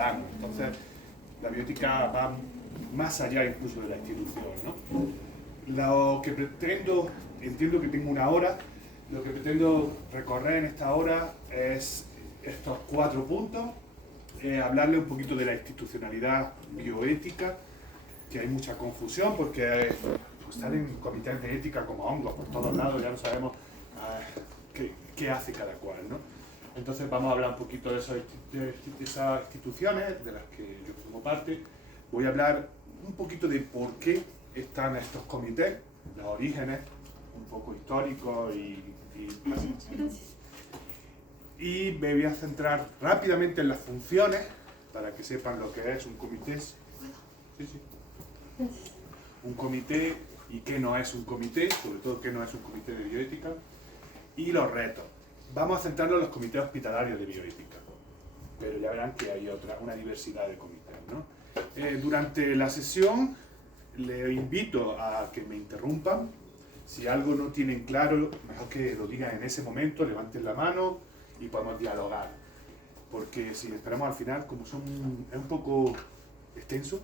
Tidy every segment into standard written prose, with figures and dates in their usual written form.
ciudadanos. Entonces, la bioética va más allá incluso de la institución, ¿no? Lo que pretendo, entiendo que tengo una hora, lo que pretendo recorrer en esta hora es estos 4 puntos, hablarle un poquito de la institucionalidad bioética, que hay mucha confusión porque pues, salen comités de ética como hongos por todos lados, ya no sabemos qué hace cada cual, ¿no? Entonces vamos a hablar un poquito de esas instituciones de las que yo formo parte. Voy a hablar un poquito de por qué están estos comités, los orígenes, un poco históricos y me voy a centrar rápidamente en las funciones para que sepan lo que es un comité. Sí, sí. Un comité y qué no es un comité, sobre todo qué no es un comité de bioética, y los retos. Vamos a centrarnos en los comités hospitalarios de bioética, pero ya verán que hay una diversidad de comités, ¿no? Durante la sesión les invito a que me interrumpan. Si algo no tienen claro, mejor que lo digan en ese momento, levanten la mano y podemos dialogar. Porque si esperamos al final, como es un poco extenso,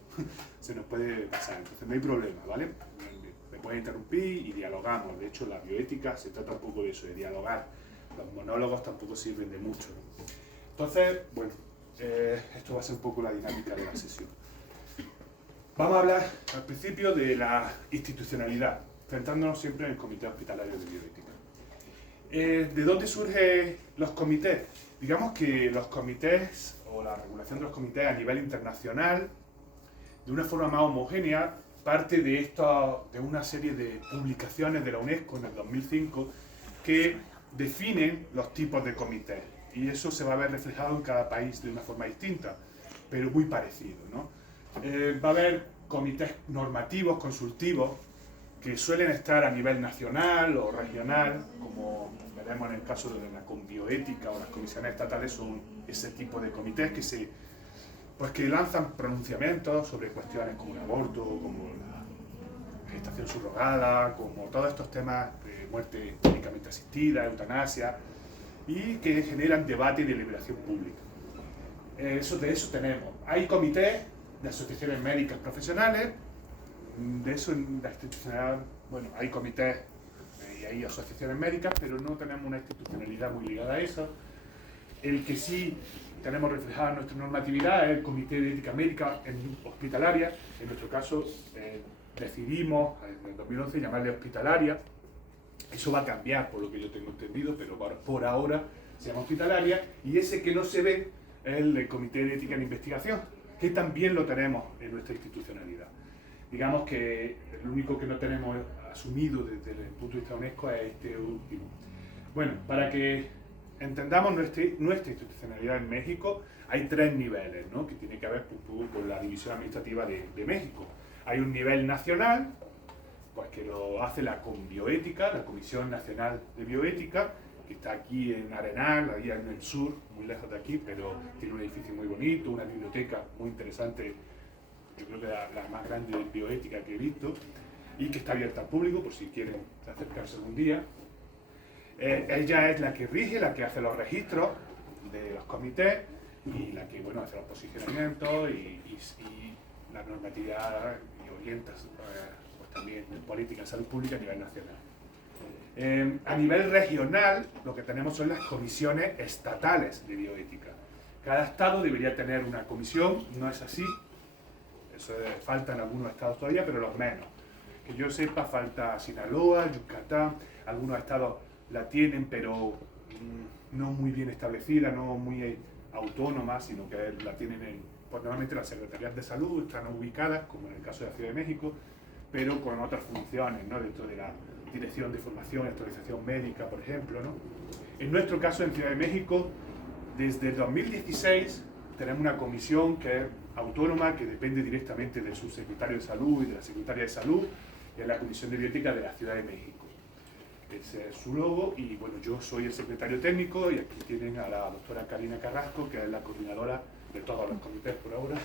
se nos puede pasar. Entonces no hay problema, ¿vale? Me pueden interrumpir y dialogamos. De hecho, la bioética se trata un poco de eso, de dialogar. Los monólogos tampoco sirven de mucho, ¿no? Entonces, bueno, esto va a ser un poco la dinámica de la sesión. Vamos a hablar al principio de la institucionalidad, centrándonos siempre en el Comité Hospitalario de Bioética. ¿De dónde surgen los comités? Digamos que los comités, o la regulación de los comités a nivel internacional, de una forma más homogénea, parte de una serie de publicaciones de la UNESCO en el 2005 que definen los tipos de comités. Y eso se va a ver reflejado en cada país de una forma distinta, pero muy parecido, ¿no? Va a haber comités normativos, consultivos, que suelen estar a nivel nacional o regional, como veremos en el caso de la bioética o las comisiones estatales, son ese tipo de comités que lanzan pronunciamientos sobre cuestiones como el aborto, como la gestación subrogada, como todos estos temas de muerte médicamente asistida, eutanasia, y que generan debate y deliberación pública. De eso tenemos. Hay comités de asociaciones médicas profesionales, de eso en la institucionalidad, bueno, hay comités y hay asociaciones médicas, pero no tenemos una institucionalidad muy ligada a eso. El que sí tenemos reflejada en nuestra normatividad es el Comité de Ética Médica Hospitalaria. En nuestro caso decidimos en el 2011 llamarle hospitalaria. Eso va a cambiar por lo que yo tengo entendido, pero por ahora se llama hospitalaria. Y ese que no se ve es el Comité de Ética en Investigación, que también lo tenemos en nuestra institucionalidad. Digamos que el único que no tenemos asumido desde el punto de vista UNESCO es este último. Bueno, para que entendamos nuestra institucionalidad en México, hay 3 niveles, ¿no? Que tiene que ver un poco con la división administrativa de México. Hay un nivel nacional, pues que lo hace la Conbioética, la Comisión Nacional de Bioética, que está aquí en Arenal, ahí en el sur, muy lejos de aquí, pero tiene un edificio muy bonito, una biblioteca muy interesante, yo creo que la más grande de bioética que he visto, y que está abierta al público por si quieren acercarse algún día. Ella es la que rige, la que hace los registros de los comités y la que, bueno, hace los posicionamientos y la normatividad y orienta pues también en política de salud pública a nivel nacional. A nivel regional, lo que tenemos son las comisiones estatales de bioética. Cada estado debería tener una comisión, no es así. Eso falta en algunos estados todavía, pero los menos. Que yo sepa, falta Sinaloa, Yucatán, algunos estados la tienen, pero no muy bien establecida, no muy autónoma, sino que la tienen pues normalmente las secretarías de salud, están ubicadas, como en el caso de la Ciudad de México, pero con otras funciones, ¿no? Dentro de la Dirección de Formación y Actualización Médica, por ejemplo, ¿no? En nuestro caso, en Ciudad de México, desde el 2016 tenemos una comisión que es autónoma, que depende directamente del subsecretario de Salud y de la Secretaria de Salud, y es la Comisión de Bioética de la Ciudad de México. Ese es su logo y bueno, yo soy el secretario técnico y aquí tienen a la doctora Karina Carrasco, que es la coordinadora de todos los comités por ahora.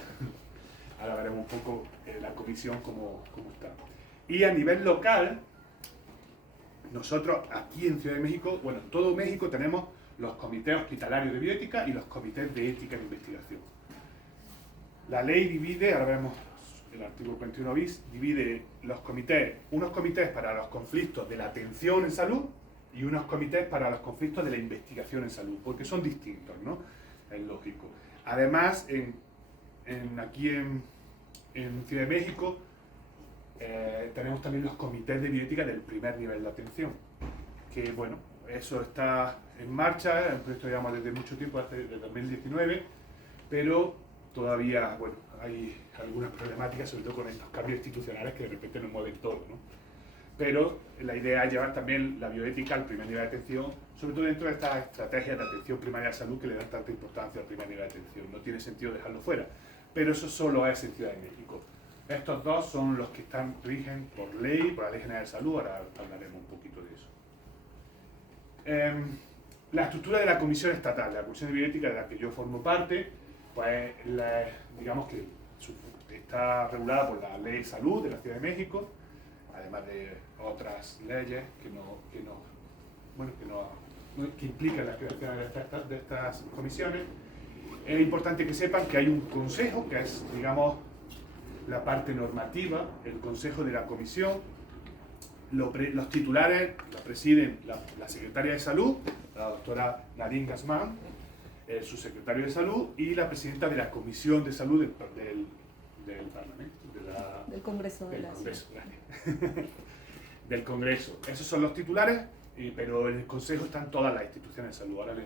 Ahora veremos un poco la comisión cómo está. Y a nivel local, nosotros aquí en Ciudad de México, bueno, en todo México tenemos los comités hospitalarios de bioética y los comités de ética en investigación. La ley divide, ahora vemos el artículo 41 bis, divide los comités, unos comités para los conflictos de la atención en salud y unos comités para los conflictos de la investigación en salud, porque son distintos, ¿no? Es lógico. Además, aquí en Ciudad de México tenemos también los comités de bioética del primer nivel de atención, que bueno, eso está en marcha, el proyecto llevamos desde mucho tiempo, desde 2019, pero todavía, bueno, hay algunas problemáticas, sobre todo con estos cambios institucionales que de repente nos mueven todo, ¿no? Pero la idea es llevar también la bioética al primer nivel de atención, sobre todo dentro de estas estrategias de atención primaria de salud que le dan tanta importancia al primer nivel de atención. No tiene sentido dejarlo fuera, pero eso solo es en Ciudad de México. Estos dos son los que rigen por ley, por la Ley General de Salud, ahora hablaremos un poquito de eso. La estructura de la Comisión Estatal, la Comisión de Bioética de la que yo formo parte, pues digamos que está regulada por la Ley de Salud de la Ciudad de México, además de otras leyes que implican la creación de estas comisiones. Es importante que sepan que hay un consejo, que es, digamos, la parte normativa, el consejo de la comisión. Los titulares la presiden la secretaria de Salud, la doctora Nadine Gassman, el subsecretario de Salud y la presidenta de la Comisión de Salud del Parlamento, del Congreso de la Ciudad. Del Congreso. Esos son los titulares, pero en el Consejo están todas las instituciones de salud. Ahora le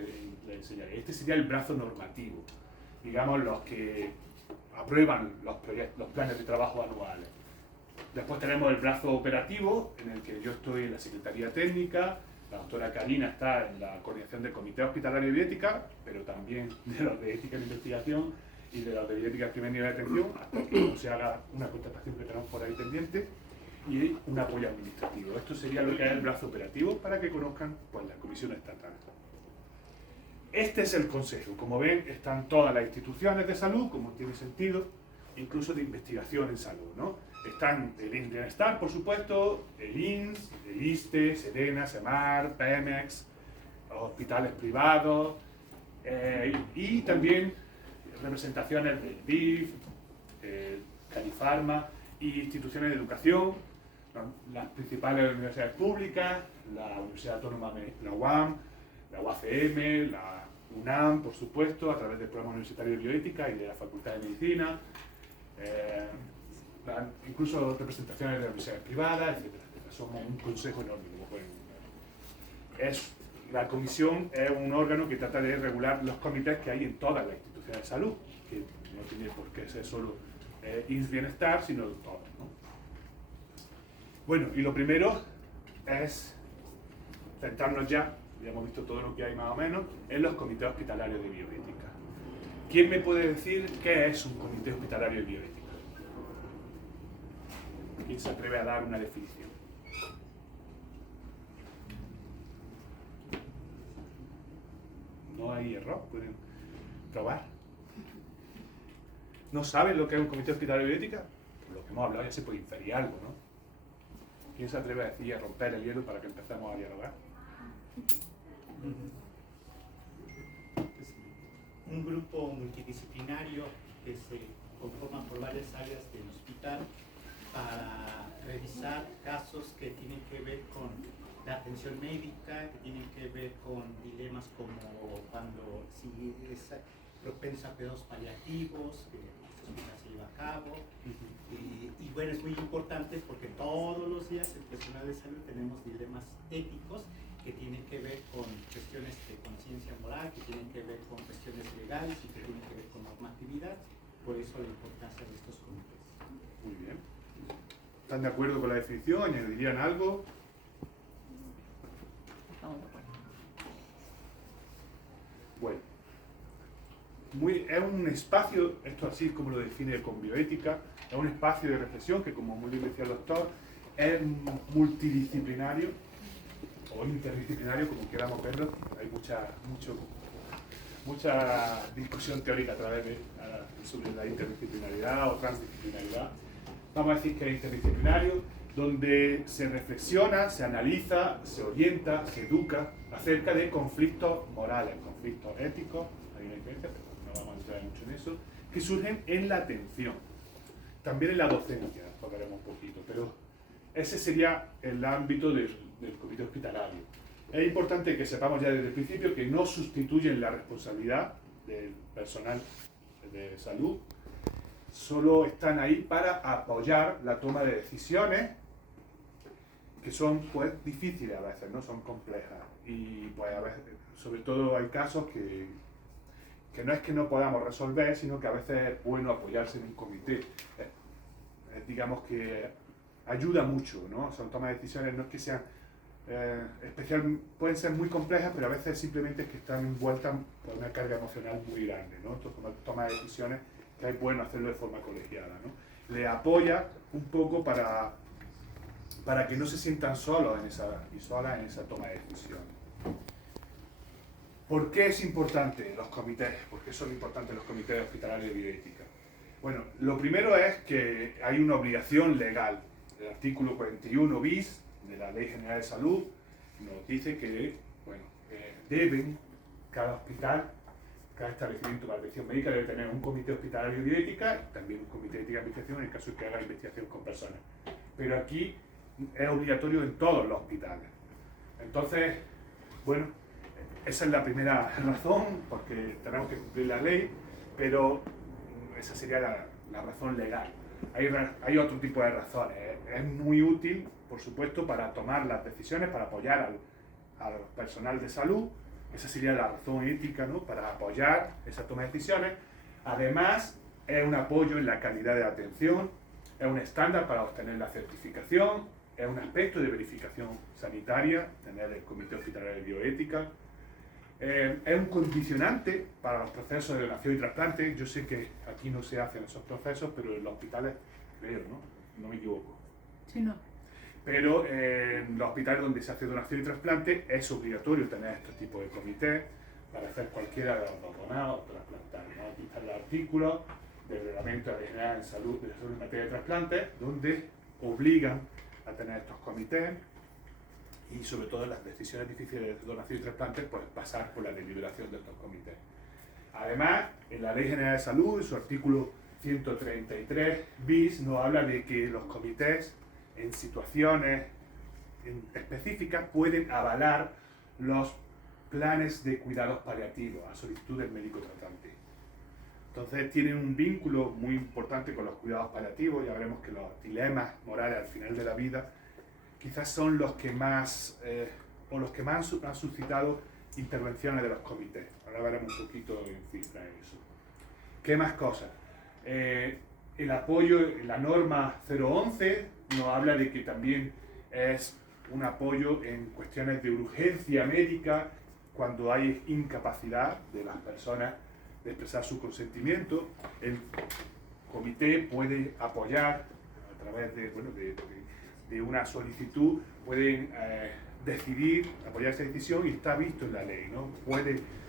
enseñaré. Este sería el brazo normativo, digamos, los que aprueban los planes de trabajo anuales. Después tenemos el brazo operativo, en el que yo estoy en la Secretaría Técnica, la doctora Karina está en la coordinación del Comité Hospitalario de Bioética, pero también de los de Ética de Investigación y de los de Bioética de primer nivel de atención, hasta que no se haga una contratación que tenemos por ahí pendiente, y un apoyo administrativo. Esto sería lo que es el brazo operativo para que conozcan pues, la Comisión Estatal. Este es el Consejo. Como ven, están todas las instituciones de salud, como tiene sentido, incluso de investigación en salud, ¿no? Están el INS Bienestar, por supuesto, el INS, el ISSSTE, Sedena, SEMAR, Pemex, hospitales privados y también representaciones del DIF, Califarma y instituciones de educación, las principales universidades públicas, la Universidad Autónoma de la UAM, la UACM, la UNAM, por supuesto, a través del Programa Universitario de Bioética y de la Facultad de Medicina, incluso representaciones de las universidades privadas, etc. Somos un consejo enorme, como pueden ver. La comisión es un órgano que trata de regular los comités que hay en todas las instituciones de salud, que no tiene por qué ser solo INS Bienestar, sino todas, ¿no? Bueno, y lo primero es centrarnos ya hemos visto todo lo que hay más o menos, en los comités hospitalarios de bioética. ¿Quién me puede decir qué es un comité hospitalario de bioética? ¿Quién se atreve a dar una definición? No hay error, pueden probar. ¿No saben lo que es un comité hospitalario de bioética? Por lo que hemos hablado ya se puede inferir algo, ¿no? ¿Quién se atreve a decir, a romper el hielo para que empecemos a dialogar? Un grupo multidisciplinario que se conforma por varias áreas del hospital para revisar casos que tienen que ver con la atención médica, que tienen que ver con dilemas como cuando si es propensa a cuidados paliativos, que se lleva a cabo. Y bueno, es muy importante porque todos los días el personal de salud tenemos dilemas éticos que tienen que ver con cuestiones de conciencia moral, que tienen que ver con cuestiones legales y que tienen que ver con normatividad. Por eso la importancia de estos comités. Muy bien. ¿Están de acuerdo con la definición? ¿Añadirían algo? Estamos de acuerdo. Bueno. Es un espacio, esto así es como lo define con bioética, es un espacio de reflexión que, como muy bien decía el doctor, es multidisciplinario o interdisciplinario, como queramos verlo. Hay mucha discusión teórica a través sobre la interdisciplinaridad o transdisciplinaridad. Vamos a decir que es interdisciplinario, donde se reflexiona, se analiza, se orienta, se educa acerca de conflictos morales, conflictos éticos, hay una diferencia, pero no vamos a entrar mucho en eso, que surgen en la atención. También en la docencia, tocaremos un poquito, pero ese sería el ámbito del comité hospitalario. Es importante que sepamos ya desde el principio que no sustituyen la responsabilidad del personal de salud, solo están ahí para apoyar la toma de decisiones que son pues difíciles a veces, ¿no? Son complejas y pues a veces, sobre todo hay casos que no es que no podamos resolver, sino que a veces es bueno apoyarse en un comité. Digamos que ayuda mucho, ¿no? Son tomas de decisiones, no es que sean pueden ser muy complejas, pero a veces simplemente es que están envueltas por una carga emocional muy grande, ¿no? Entonces, como toma de decisiones, que es bueno hacerlo de forma colegiada, ¿no? Le apoya un poco para que no se sientan solos y solas en esa toma de decisiones. ¿Por qué es importante los comités? ¿Por qué son importantes los comités hospitalarios de bioética? Bueno, lo primero es que hay una obligación legal. El artículo 41 bis de la Ley General de Salud nos dice que, bueno, deben, cada hospital, cada establecimiento para atención médica debe tener un comité hospitalario de bioética y también un comité de ética de investigación en el caso de que haga investigación con personas. Pero aquí es obligatorio en todos los hospitales. Entonces, bueno, esa es la primera razón, porque tenemos que cumplir la ley, pero esa sería la razón legal. Hay otro tipo de razones. Es muy útil, por supuesto, para tomar las decisiones, para apoyar al personal de salud. Esa sería la razón ética, ¿no? Para apoyar esa toma de decisiones. Además, es un apoyo en la calidad de atención, es un estándar para obtener la certificación, es un aspecto de verificación sanitaria, tener el Comité Hospitalario de Bioética. Es un condicionante para los procesos de donación y trasplante. Yo sé que aquí no se hacen esos procesos, pero en los hospitales, creo, ¿no? No me equivoco. Sí, no. Pero en los hospitales donde se hace donación y trasplante es obligatorio tener estos tipos de comités para hacer cualquiera de los dos donados o trasplantar, ¿no? Aquí está el artículo del Reglamento de la Ley General de Salud en materia de trasplantes, donde obligan a tener estos comités y sobre todo en las decisiones difíciles de donación y trasplante, pues pasar por la deliberación de estos comités. Además, en la Ley General de Salud, en su artículo 133 bis, nos habla de que los comités en situaciones específicas pueden avalar los planes de cuidados paliativos a solicitud del médico tratante. Entonces tienen un vínculo muy importante con los cuidados paliativos. Ya veremos que los dilemas morales al final de la vida quizás son los que más han suscitado intervenciones de los comités. Ahora veremos un poquito en cifra en eso. ¿Qué más cosas? El apoyo, la norma 011 nos habla de que también es un apoyo en cuestiones de urgencia médica cuando hay incapacidad de las personas de expresar su consentimiento. El comité puede apoyar a través de una solicitud, pueden decidir apoyar esa decisión y está visto en la ley, ¿no?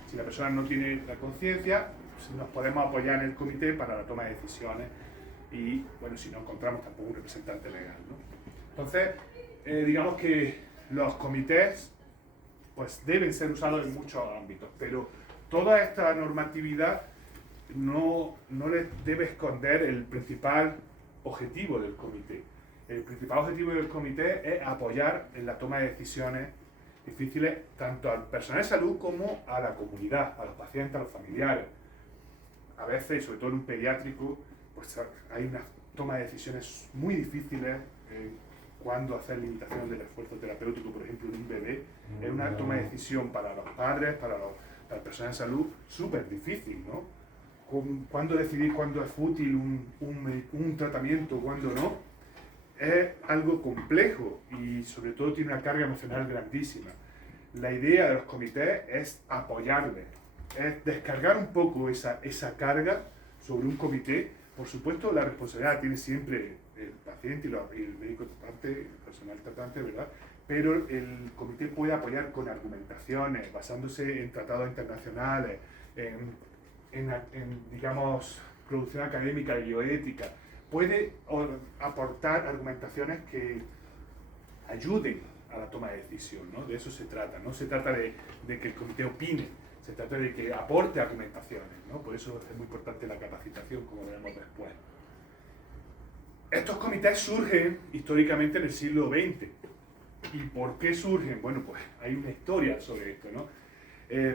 Si la persona no tiene la conciencia, pues nos podemos apoyar en el comité para la toma de decisiones y, bueno, si no encontramos tampoco un representante legal, ¿no? Entonces, digamos que los comités pues deben ser usados en muchos ámbitos, pero toda esta normatividad no les debe esconder el principal objetivo del comité. El principal objetivo del comité es apoyar en la toma de decisiones difíciles tanto al personal de salud como a la comunidad, a los pacientes, a los familiares. A veces, sobre todo en un pediátrico, pues hay una toma de decisiones muy difíciles cuando hacer limitación del esfuerzo terapéutico, por ejemplo, en un bebé. Es una toma de decisión para los padres, para el personal de salud, súper difícil, ¿no? Cuándo decidir cuándo es útil un tratamiento, cuándo no. Es algo complejo y sobre todo tiene una carga emocional grandísima. La idea de los comités es apoyarles, es descargar un poco esa carga sobre un comité. Por supuesto, la responsabilidad tiene siempre el paciente y el médico tratante, el personal tratante, ¿verdad? Pero el comité puede apoyar con argumentaciones, basándose en tratados internacionales, en digamos, producción académica de bioética. Puede aportar argumentaciones que ayuden a la toma de decisión, ¿no? De eso se trata. No se trata de que el comité opine, se trata de que aporte argumentaciones, ¿no? Por eso es muy importante la capacitación, como veremos después. Estos comités surgen históricamente en el siglo XX. ¿Y por qué surgen? Bueno, pues hay una historia sobre esto, ¿no?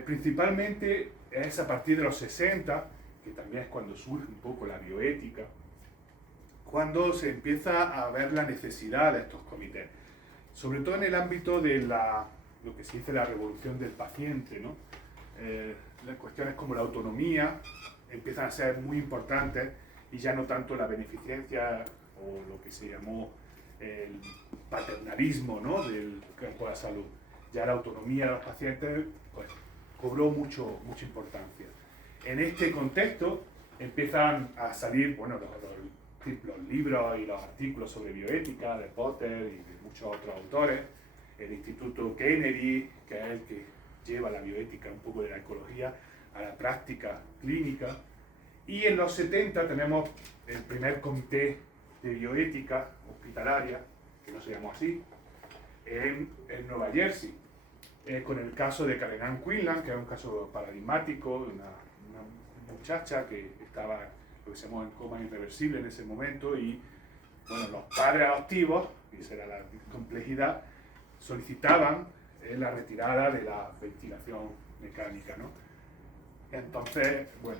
Principalmente es a partir de los 60, que también es cuando surge un poco la bioética, cuando se empieza a ver la necesidad de estos comités, sobre todo en el ámbito de lo que se dice la revolución del paciente, ¿no? Las cuestiones como la autonomía empiezan a ser muy importantes y ya no tanto la beneficencia o lo que se llamó el paternalismo, ¿no?, del campo de la salud. Ya la autonomía de los pacientes pues, cobró mucha importancia. En este contexto empiezan a salir bueno, los libros y los artículos sobre bioética de Potter y de muchos otros autores, el Instituto Kennedy, que es el que lleva la bioética un poco de la ecología a la práctica clínica, y en los 70 tenemos el primer comité de bioética hospitalaria, que no se llamó así, en Nueva Jersey, con el caso de Karen Ann Quinlan, que es un caso paradigmático, una muchacha que estaba lo que se llamó en coma irreversible en ese momento, y bueno, los padres adoptivos, y esa era la complejidad, solicitaban la retirada de la ventilación mecánica, ¿no? Entonces, bueno,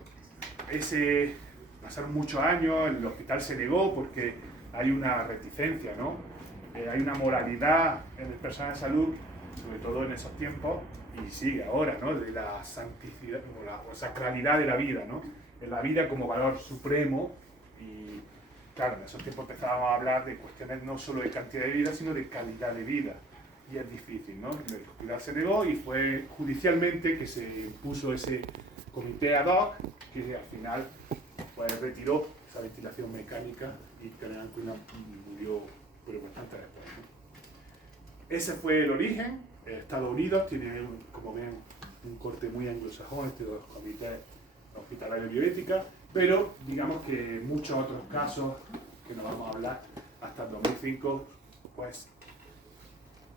pasaron muchos años, el hospital se negó porque hay una reticencia, ¿no? Hay una moralidad en el personal de salud, sobre todo en esos tiempos, y sigue ahora, ¿no?, de la santicidad o sacralidad de la vida, ¿no? En la vida como valor supremo, y claro, en esos tiempos empezábamos a hablar de cuestiones no solo de cantidad de vida, sino de calidad de vida, y es difícil, ¿no? El hospital se negó y fue judicialmente que se impuso ese comité ad hoc, que al final pues, retiró esa ventilación mecánica y Karen Quinlan murió pero bastante después, ¿no? Ese fue el origen. Estados Unidos tiene, como ven, un corte muy anglosajón, de los comités hospitalarios de bioética, pero digamos que muchos otros casos que no vamos a hablar hasta el 2005, pues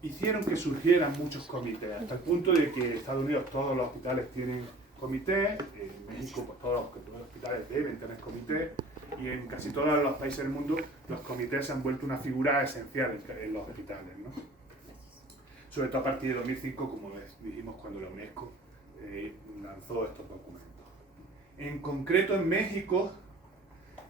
hicieron que surgieran muchos comités, hasta el punto de que en Estados Unidos todos los hospitales tienen comités, en México pues, todos los hospitales deben tener comités, y en casi todos los países del mundo los comités se han vuelto una figura esencial en los hospitales, ¿no? Sobre todo a partir de 2005, como dijimos cuando la UNESCO lanzó estos documentos. En concreto en México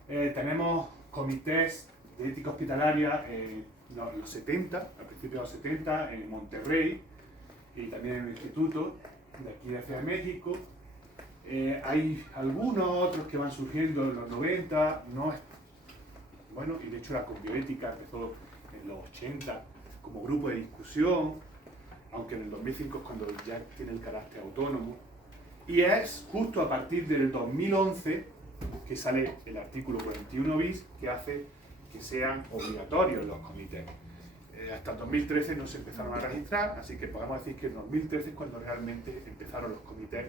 tenemos comités de ética hospitalaria en los 70, a principios de los 70, en Monterrey y también en el Instituto de aquí de Ciudad de México. Hay algunos otros que van surgiendo en los 90, bueno, y de hecho la Conbioética empezó en los 80 como grupo de discusión, aunque en el 2005 es cuando ya tiene el carácter autónomo, y es justo a partir del 2011 que sale el artículo 41 bis que hace que sean obligatorios los comités. Hasta el 2013 no se empezaron a registrar, así que podemos decir que en 2013 es cuando realmente empezaron los comités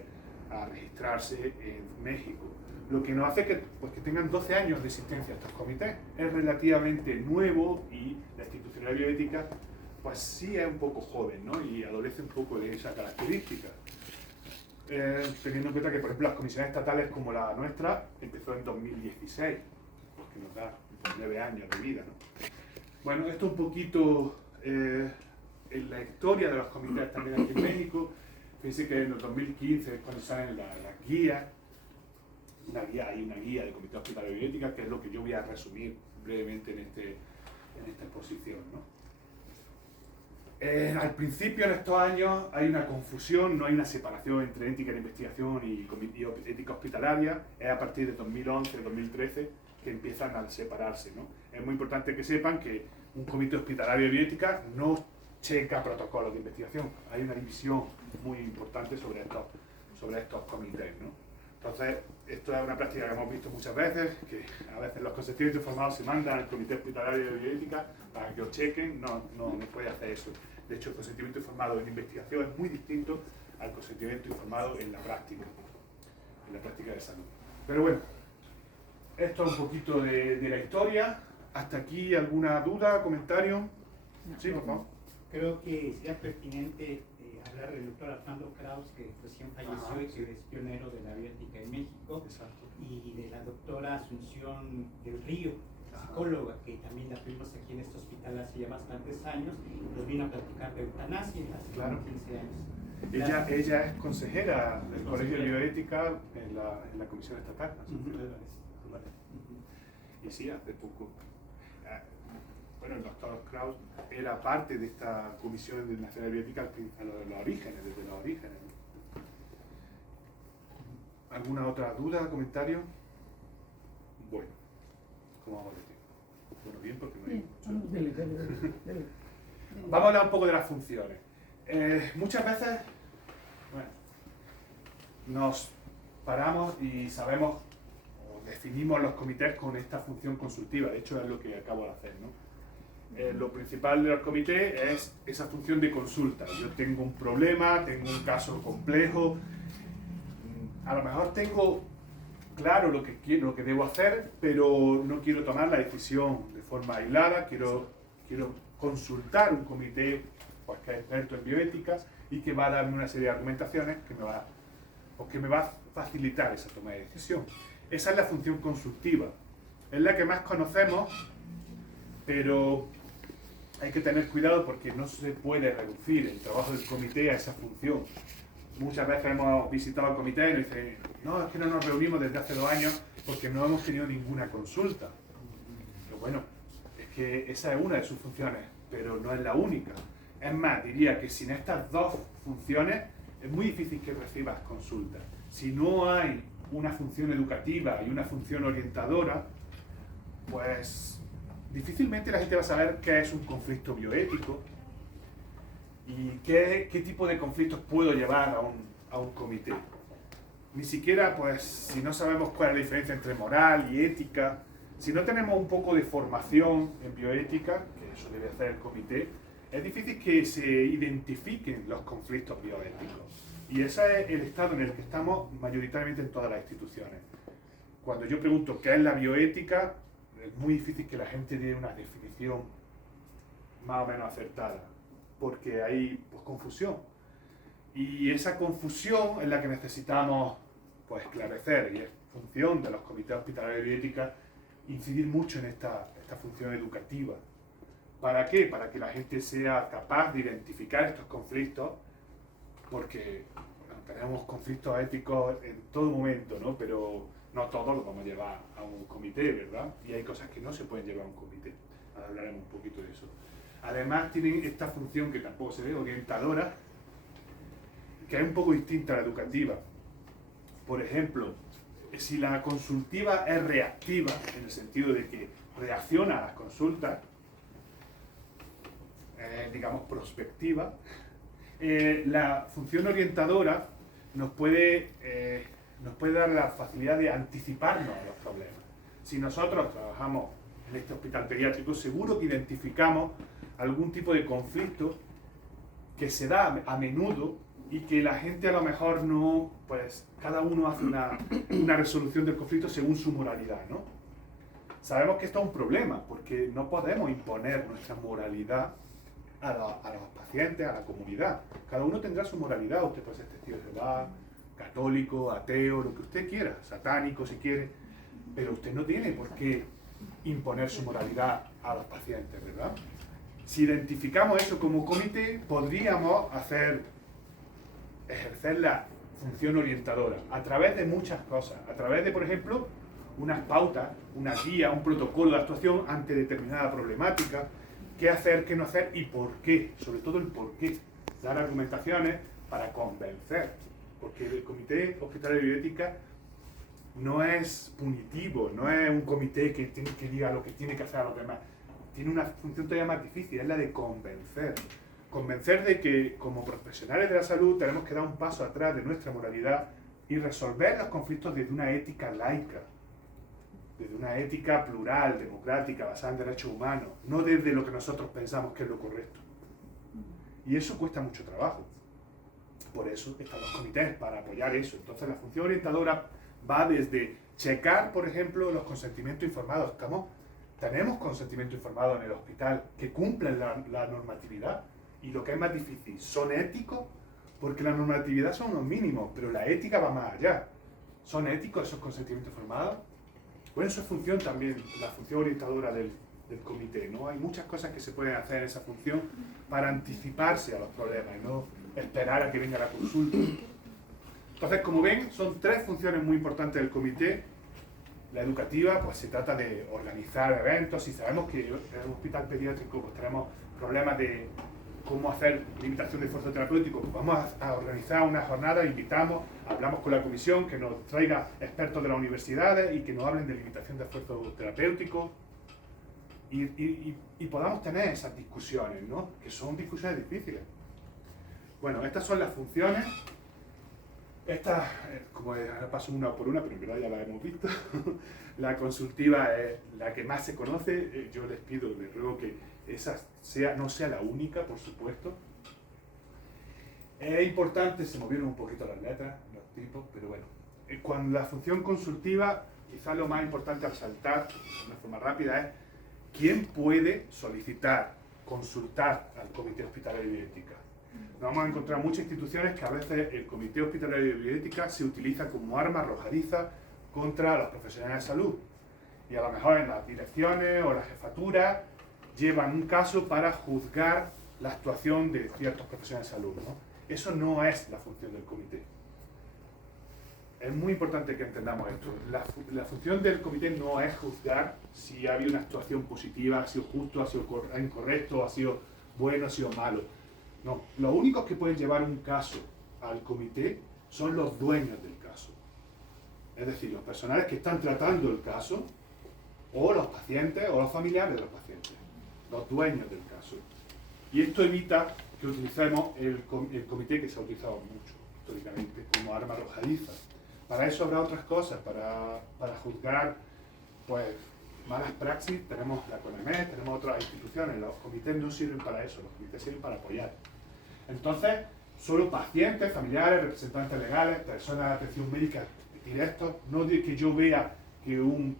a registrarse en México. Lo que nos hace que tengan 12 años de existencia estos comités. Es relativamente nuevo y la institucionalidad bioética pues sí es un poco joven, ¿no? Y adolece un poco de esa característica. Teniendo en cuenta que, por ejemplo, las comisiones estatales como la nuestra empezó en 2016, lo que nos da 9 años de vida, ¿no? Bueno, esto un poquito en la historia de los comités también aquí en México. Fíjense que en el 2015 es cuando salen las guías, hay una guía de comité hospitalario de bioética, que es lo que yo voy a resumir brevemente en esta exposición, ¿no? Al principio, en estos años, hay una confusión, no hay una separación entre ética de investigación y ética hospitalaria. Es a partir de 2011, 2013 que empiezan a separarse, ¿no? Es muy importante que sepan que un comité hospitalario de bioética no checa protocolos de investigación. Hay una división muy importante sobre estos comités, ¿no? Entonces, esto es una práctica que hemos visto muchas veces, que a veces los consentimientos informados se mandan al comité hospitalario de bioética para que lo chequen. No puede hacer eso. De hecho, el consentimiento informado en investigación es muy distinto al consentimiento informado en la práctica de salud. Pero bueno, esto es un poquito de la historia. ¿Hasta aquí alguna duda, comentario? Sí, por favor. Creo que sería pertinente hablar del doctor Armando Kraus, que recién falleció y que es pionero de la bioética en México. Exacto. Y de la doctora Asunción del Río, psicóloga, que también la tuvimos aquí en este hospital hace ya bastantes años, nos vino a platicar de eutanasia hace 15 años. Ella es consejera del Colegio de Bioética en la Comisión Estatal. Y sí, hace poco. Bueno, el doctor Kraus era parte de esta Comisión Nacional de Bioética desde los orígenes. ¿Alguna otra duda, comentario? Bueno, ¿cómo vamos de tiempo? Bueno, bien, porque no hay mucho. Vamos a hablar un poco de las funciones. Muchas veces, nos paramos y sabemos o definimos los comités con esta función consultiva. De hecho, es lo que acabo de hacer, ¿no? Lo principal de los comités es esa función de consulta. Yo tengo un problema, tengo un caso complejo, a lo mejor tengo claro lo que debo hacer, pero no quiero tomar la decisión de forma aislada, quiero consultar un comité pues, que es experto en bioética y que va a darme una serie de argumentaciones que me va a facilitar esa toma de decisión. Esa es la función consultiva. Es la que más conocemos, pero hay que tener cuidado porque no se puede reducir el trabajo del comité a esa función. Muchas veces hemos visitado el comité y nos dicen, no, es que no nos reunimos desde hace 2 años porque no hemos tenido ninguna consulta. Pero bueno, es que esa es una de sus funciones, pero no es la única. Es más, diría que sin estas 2 funciones es muy difícil que recibas consulta. Si no hay una función educativa y una función orientadora, pues difícilmente la gente va a saber qué es un conflicto bioético y qué tipo de conflictos puedo llevar a un comité. Ni siquiera, pues, si no sabemos cuál es la diferencia entre moral y ética, si no tenemos un poco de formación en bioética, que eso debe hacer el comité, es difícil que se identifiquen los conflictos bioéticos. Y ese es el estado en el que estamos mayoritariamente en todas las instituciones. Cuando yo pregunto qué es la bioética, es muy difícil que la gente dé una definición más o menos acertada, porque hay pues, confusión. Y esa confusión es la que necesitamos pues, esclarecer, y es función de los comités hospitalarios de bioética incidir mucho en esta función educativa. ¿Para qué? Para que la gente sea capaz de identificar estos conflictos, porque bueno, tenemos conflictos éticos en todo momento, ¿no? Pero no todos los vamos a llevar a un comité, ¿verdad? Y hay cosas que no se pueden llevar a un comité. Ahora hablaremos un poquito de eso. Además tienen esta función que tampoco se ve, orientadora, que es un poco distinta a la educativa. Por ejemplo, si la consultiva es reactiva, en el sentido de que reacciona a las consultas, digamos prospectiva, la función orientadora nos puede dar la facilidad de anticiparnos a los problemas. Si nosotros trabajamos en este hospital pediátrico, seguro que identificamos algún tipo de conflicto que se da a menudo y que la gente a lo mejor no, pues cada uno hace una resolución del conflicto según su moralidad, ¿no? Sabemos que esto es un problema porque no podemos imponer nuestra moralidad a los pacientes, a la comunidad. Cada uno tendrá su moralidad. Usted puede ser testigo de Jehová, católico, ateo, lo que usted quiera, satánico si quiere, pero usted no tiene por qué imponer su moralidad a los pacientes, ¿verdad? Si identificamos eso como comité, podríamos ejercer la función orientadora a través de muchas cosas, a través de, por ejemplo, unas pautas, una guía, un protocolo de actuación ante determinada problemática, qué hacer, qué no hacer y por qué, sobre todo el por qué, dar argumentaciones para convencer, porque el Comité Hospitalario de Bioética no es punitivo, no es un comité que diga lo que tiene que hacer a los demás, tiene una función todavía más difícil, es la de convencer. Convencer de que como profesionales de la salud tenemos que dar un paso atrás de nuestra moralidad y resolver los conflictos desde una ética laica, desde una ética plural, democrática, basada en derechos humanos, no desde lo que nosotros pensamos que es lo correcto. Y eso cuesta mucho trabajo. Por eso están los comités, para apoyar eso. Entonces la función orientadora va desde checar, por ejemplo, los consentimientos informados. Tenemos consentimiento informado en el hospital que cumplen la normatividad. Y lo que es más difícil, ¿son éticos Porque la normatividad son unos mínimos, pero la ética va más allá. ¿Son éticos esos consentimientos informados? Bueno, eso es función también, la función orientadora del comité, ¿no? Hay muchas cosas que se pueden hacer en esa función para anticiparse a los problemas y no esperar a que venga la consulta. Entonces, como ven, son tres funciones muy importantes del comité. La educativa, pues se trata de organizar eventos. Y sabemos que en el hospital pediátrico pues, tenemos problemas de cómo hacer limitación de esfuerzo terapéutico. Pues vamos a organizar una jornada, invitamos, hablamos con la comisión, que nos traiga expertos de las universidades y que nos hablen de limitación de esfuerzo terapéutico. Y podamos tener esas discusiones, ¿no? Que son discusiones difíciles. Bueno, estas son las funciones. Esta, como ahora paso una por una, pero en verdad ya la hemos visto. La consultiva es la que más se conoce. Yo les pido, les ruego que esa no sea la única, por supuesto. Es importante, se movieron un poquito las letras, los tipos, pero bueno. Cuando la función consultiva, quizás lo más importante a resaltar de una forma rápida es quién puede solicitar, consultar al Comité Hospitalario de Bioética. Nos vamos a encontrar muchas instituciones que a veces el Comité Hospitalario de Bioética se utiliza como arma arrojadiza contra los profesionales de salud. Y a lo mejor en las direcciones o las jefaturas llevan un caso para juzgar la actuación de ciertos profesionales de salud, ¿no? Eso no es la función del comité. Es muy importante que entendamos esto. La función del comité no es juzgar si ha habido una actuación positiva, ha sido justo, ha sido incorrecto, ha sido bueno, ha sido malo. No, los únicos que pueden llevar un caso al comité son los dueños del caso. Es decir, los personales que están tratando el caso, o los pacientes, o los familiares de los pacientes. Los dueños del caso. Y esto evita que utilicemos el comité que se ha utilizado mucho históricamente como arma arrojadiza. Para eso habrá otras cosas, para juzgar pues, malas praxis. Tenemos la CONEMED, tenemos otras instituciones. Los comités no sirven para eso, los comités sirven para apoyar. Entonces, solo pacientes, familiares, representantes legales, personas de atención médica directos, no de que yo vea que un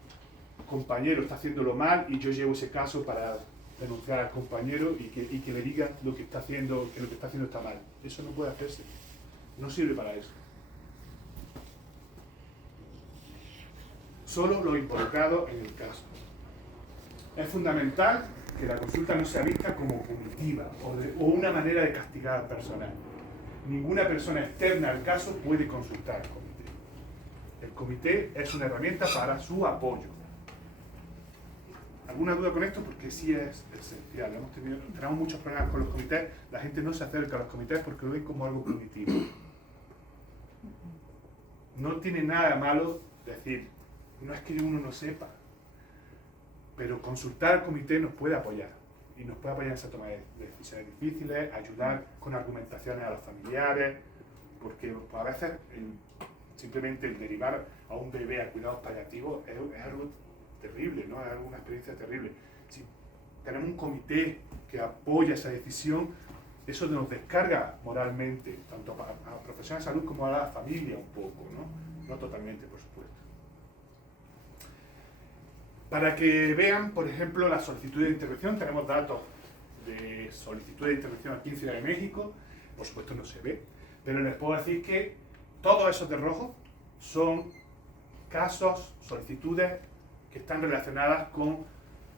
compañero está haciéndolo mal y yo llevo ese caso para denunciar al compañero y que le diga lo que está haciendo, que lo que está haciendo está mal. Eso no puede hacerse. No sirve para eso. Solo los involucrados en el caso. Es fundamental que la consulta no sea vista como punitiva o una manera de castigar al personal. Ninguna persona externa al caso puede consultar al comité. El comité es una herramienta para su apoyo. ¿Alguna duda con esto? Porque sí es esencial. Tenemos muchos problemas con los comités. La gente no se acerca a los comités porque lo ven como algo punitivo. No tiene nada malo decir, no es que uno no sepa, pero consultar al comité nos puede apoyar. Y nos puede apoyar en esa toma de decisiones difíciles, ayudar con argumentaciones a los familiares, porque pues, a veces simplemente el derivar a un bebé a cuidados paliativos es algo terrible, ¿no? Es una experiencia terrible. Si tenemos un comité que apoya esa decisión, eso nos descarga moralmente, tanto a profesionales de salud como a la familia un poco, ¿no? No totalmente, por supuesto. Para que vean, por ejemplo, la solicitud de intervención, tenemos datos de solicitud de intervención aquí en Ciudad de México, por supuesto no se ve, pero les puedo decir que todos esos de rojo son casos, solicitudes que están relacionadas con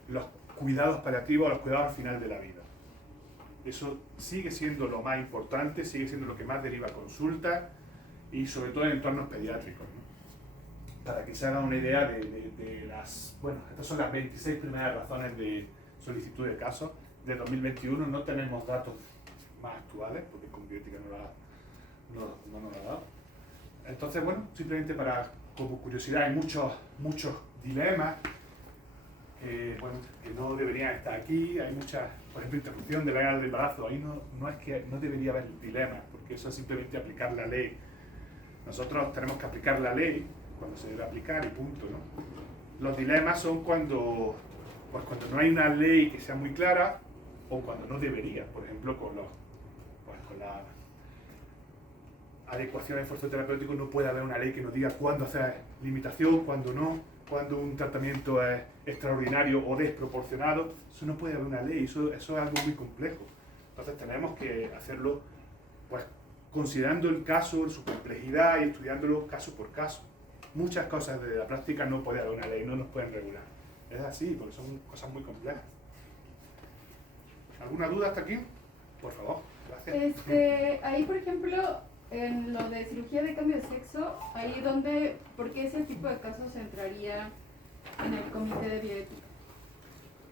los cuidados paliativos, los cuidados al final de la vida. Eso sigue siendo lo más importante, sigue siendo lo que más deriva consultas y sobre todo en entornos pediátricos, ¿no? Para que se hagan una idea de las... Bueno, estas son las 26 primeras razones de solicitud de casos. De 2021 no tenemos datos más actuales, porque con Bioética no nos lo ha dado. Entonces, bueno, simplemente como curiosidad, hay muchos dilemas que no deberían estar aquí. Hay muchas, por ejemplo, interrupción de la edad del embarazo. Ahí no es que no debería haber dilemas, porque eso es simplemente aplicar la ley. Nosotros tenemos que aplicar la ley cuando se debe aplicar y punto, ¿no? Los dilemas son cuando no hay una ley que sea muy clara o cuando no debería, por ejemplo, con la adecuación de esfuerzo terapéutico no puede haber una ley que nos diga cuándo hacer limitación, cuándo no, cuándo un tratamiento es extraordinario o desproporcionado. Eso no puede haber una ley, eso es algo muy complejo. Entonces tenemos que hacerlo pues, considerando el caso, su complejidad y estudiándolo caso por caso. Muchas cosas de la práctica no puede haber una ley, no nos pueden regular. Es así, porque son cosas muy complejas. ¿Alguna duda hasta aquí? Por favor, gracias. Ahí, por ejemplo, en lo de cirugía de cambio de sexo, ahí donde, ¿por qué ese tipo de casos entraría en el comité de bioética?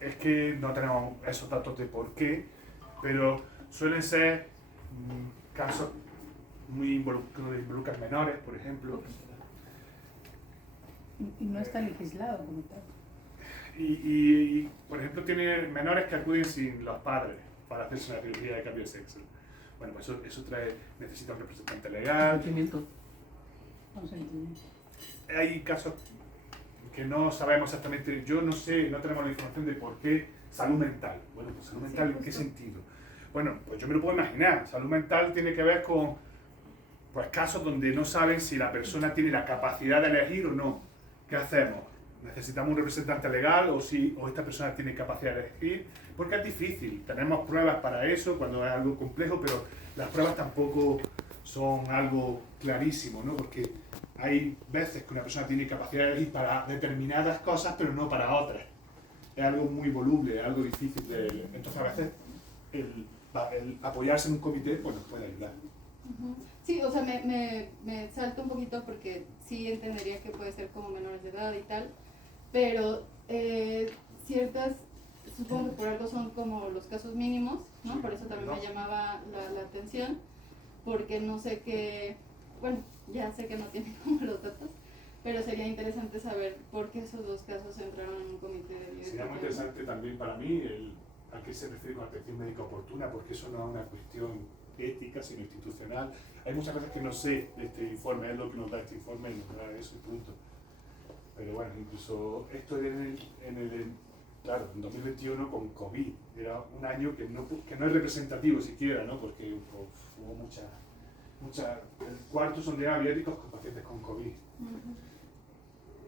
Es que no tenemos esos datos de por qué, pero suelen ser casos muy involucran menores, por ejemplo. Y no está legislado como tal. Y, por ejemplo, tiene menores que acuden sin los padres para hacerse una cirugía de cambio de sexo. Bueno, pues eso necesita un representante legal. Hay casos que no sabemos exactamente, yo no sé, no tenemos la información de por qué salud mental. Bueno, pues salud mental, ¿en qué sentido? Bueno, pues yo me lo puedo imaginar. Salud mental tiene que ver con pues, casos donde no saben si la persona tiene la capacidad de elegir o no. ¿Qué hacemos? ¿Necesitamos un representante legal o esta persona tiene capacidad de elegir? Porque es difícil. Tenemos pruebas para eso cuando es algo complejo, pero las pruebas tampoco son algo clarísimo, ¿no? Porque hay veces que una persona tiene capacidad de elegir para determinadas cosas, pero no para otras. Es algo muy voluble, algo difícil de... Entonces, a veces, el apoyarse en un comité pues, nos puede ayudar. Sí, o sea, me salto un poquito porque sí entendería que puede ser como menores de edad y tal, pero ciertas, supongo que por algo son como los casos mínimos, ¿no? Sí, por eso también me llamaba la atención, porque no sé qué, bueno, ya sé que no tienen como los datos, pero sería interesante saber por qué esos dos casos entraron en un comité de bioética. Sería muy interesante también para mí a qué se refiere con atención médica oportuna, porque eso no es una cuestión ética, sino institucional. Hay muchas cosas que no sé de este informe, es lo que nos da este informe y nos da eso y punto. Pero bueno, incluso esto claro, en 2021 con COVID, era un año que no es representativo siquiera, ¿no? Porque hubo mucha el cuarto son de bioéticos con pacientes con COVID.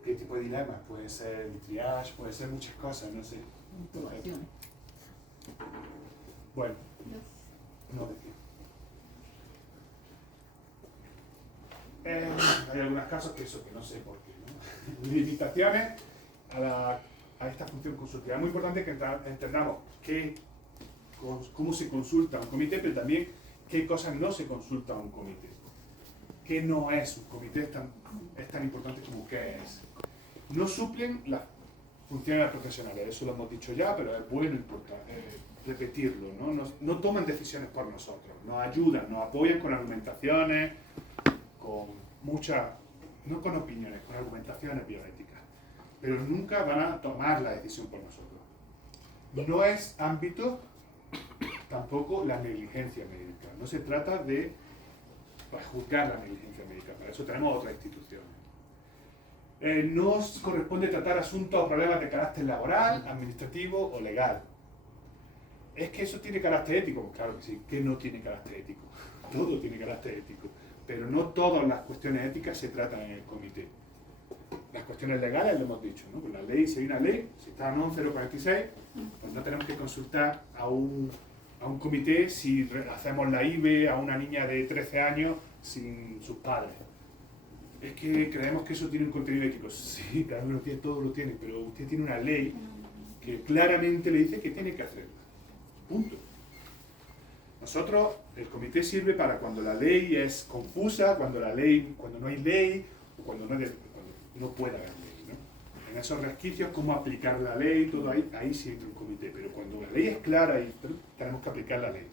¿Qué tipo de dilemas? Puede ser el triage, puede ser muchas cosas, no sé. Bueno, no de qué. Hay algunos casos que no sé por qué, ¿no? Limitaciones a esta función consultiva. Es muy importante que entendamos cómo se consulta un comité, pero también qué cosas no se consulta a un comité. ¿Qué no es un comité? Es tan importante como qué es. No suplen las funciones profesionales, eso lo hemos dicho ya, pero es bueno repetirlo, ¿no? No toman decisiones por nosotros, nos ayudan, nos apoyan con argumentaciones, no con opiniones, con argumentaciones bioéticas, pero nunca van a tomar la decisión por nosotros. No es ámbito tampoco la negligencia médica, no se trata de juzgar la negligencia médica, para eso tenemos otras instituciones. No os corresponde tratar asuntos o problemas de carácter laboral, administrativo o legal. ¿Es que eso tiene carácter ético? Claro que sí, que no tiene carácter ético. Todo tiene carácter ético, pero no todas las cuestiones éticas se tratan en el comité. Las cuestiones legales lo hemos dicho, ¿no? Con la ley, si hay una ley, si está en 046, pues no tenemos que consultar a un comité si hacemos la IVE a una niña de 13 años sin sus padres. Es que creemos que eso tiene un contenido ético. Sí, cada uno tiene, todo lo tiene, pero usted tiene una ley que claramente le dice que tiene que hacerlo. Punto. Nosotros, el comité sirve para cuando la ley es confusa, cuando no hay ley, o cuando no puede haber ley, ¿no? En esos resquicios, cómo aplicar la ley, todo ahí sí entra un comité, pero cuando la ley es clara y tenemos que aplicar la ley.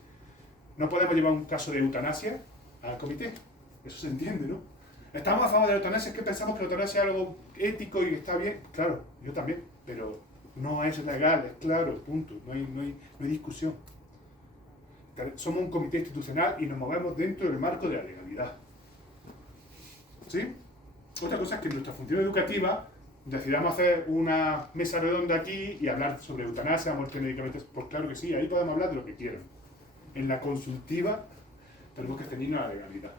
No podemos llevar un caso de eutanasia al comité, eso se entiende, ¿no? ¿Estamos a favor de la eutanasia? ¿Es que pensamos que la eutanasia es algo ético y que está bien? Claro, yo también, pero no es legal, es claro, punto, no hay discusión. Somos un comité institucional y nos movemos dentro del marco de la legalidad. ¿Sí? Otra cosa es que en nuestra función educativa decidamos hacer una mesa redonda aquí y hablar sobre eutanasia, muerte de medicamentos. Pues claro que sí, ahí podemos hablar de lo que quieran. En la consultiva tenemos que ceñirnos a la legalidad.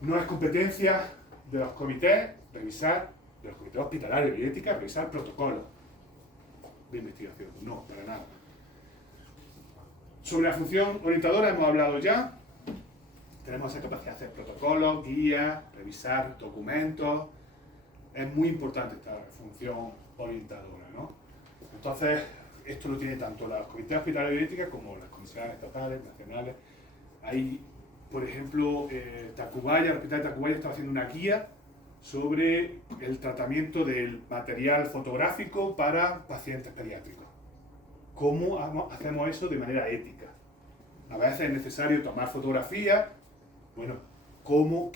No es competencia de los comités de los comités hospitalarios de bioética, revisar protocolos de investigación. No, para nada. Sobre la función orientadora hemos hablado ya. tenemos esa capacidad de hacer protocolos, guías, revisar documentos. Es muy importante esta función orientadora, ¿no? Entonces, esto lo tiene tanto los comités hospitalarios de ética como las comisiones estatales, nacionales. Hay, por ejemplo, Tacubaya, el Hospital de Tacubaya estaba haciendo una guía sobre el tratamiento del material fotográfico para pacientes pediátricos. ¿Cómo hacemos eso de manera ética? A veces es necesario tomar fotografías. Bueno, ¿cómo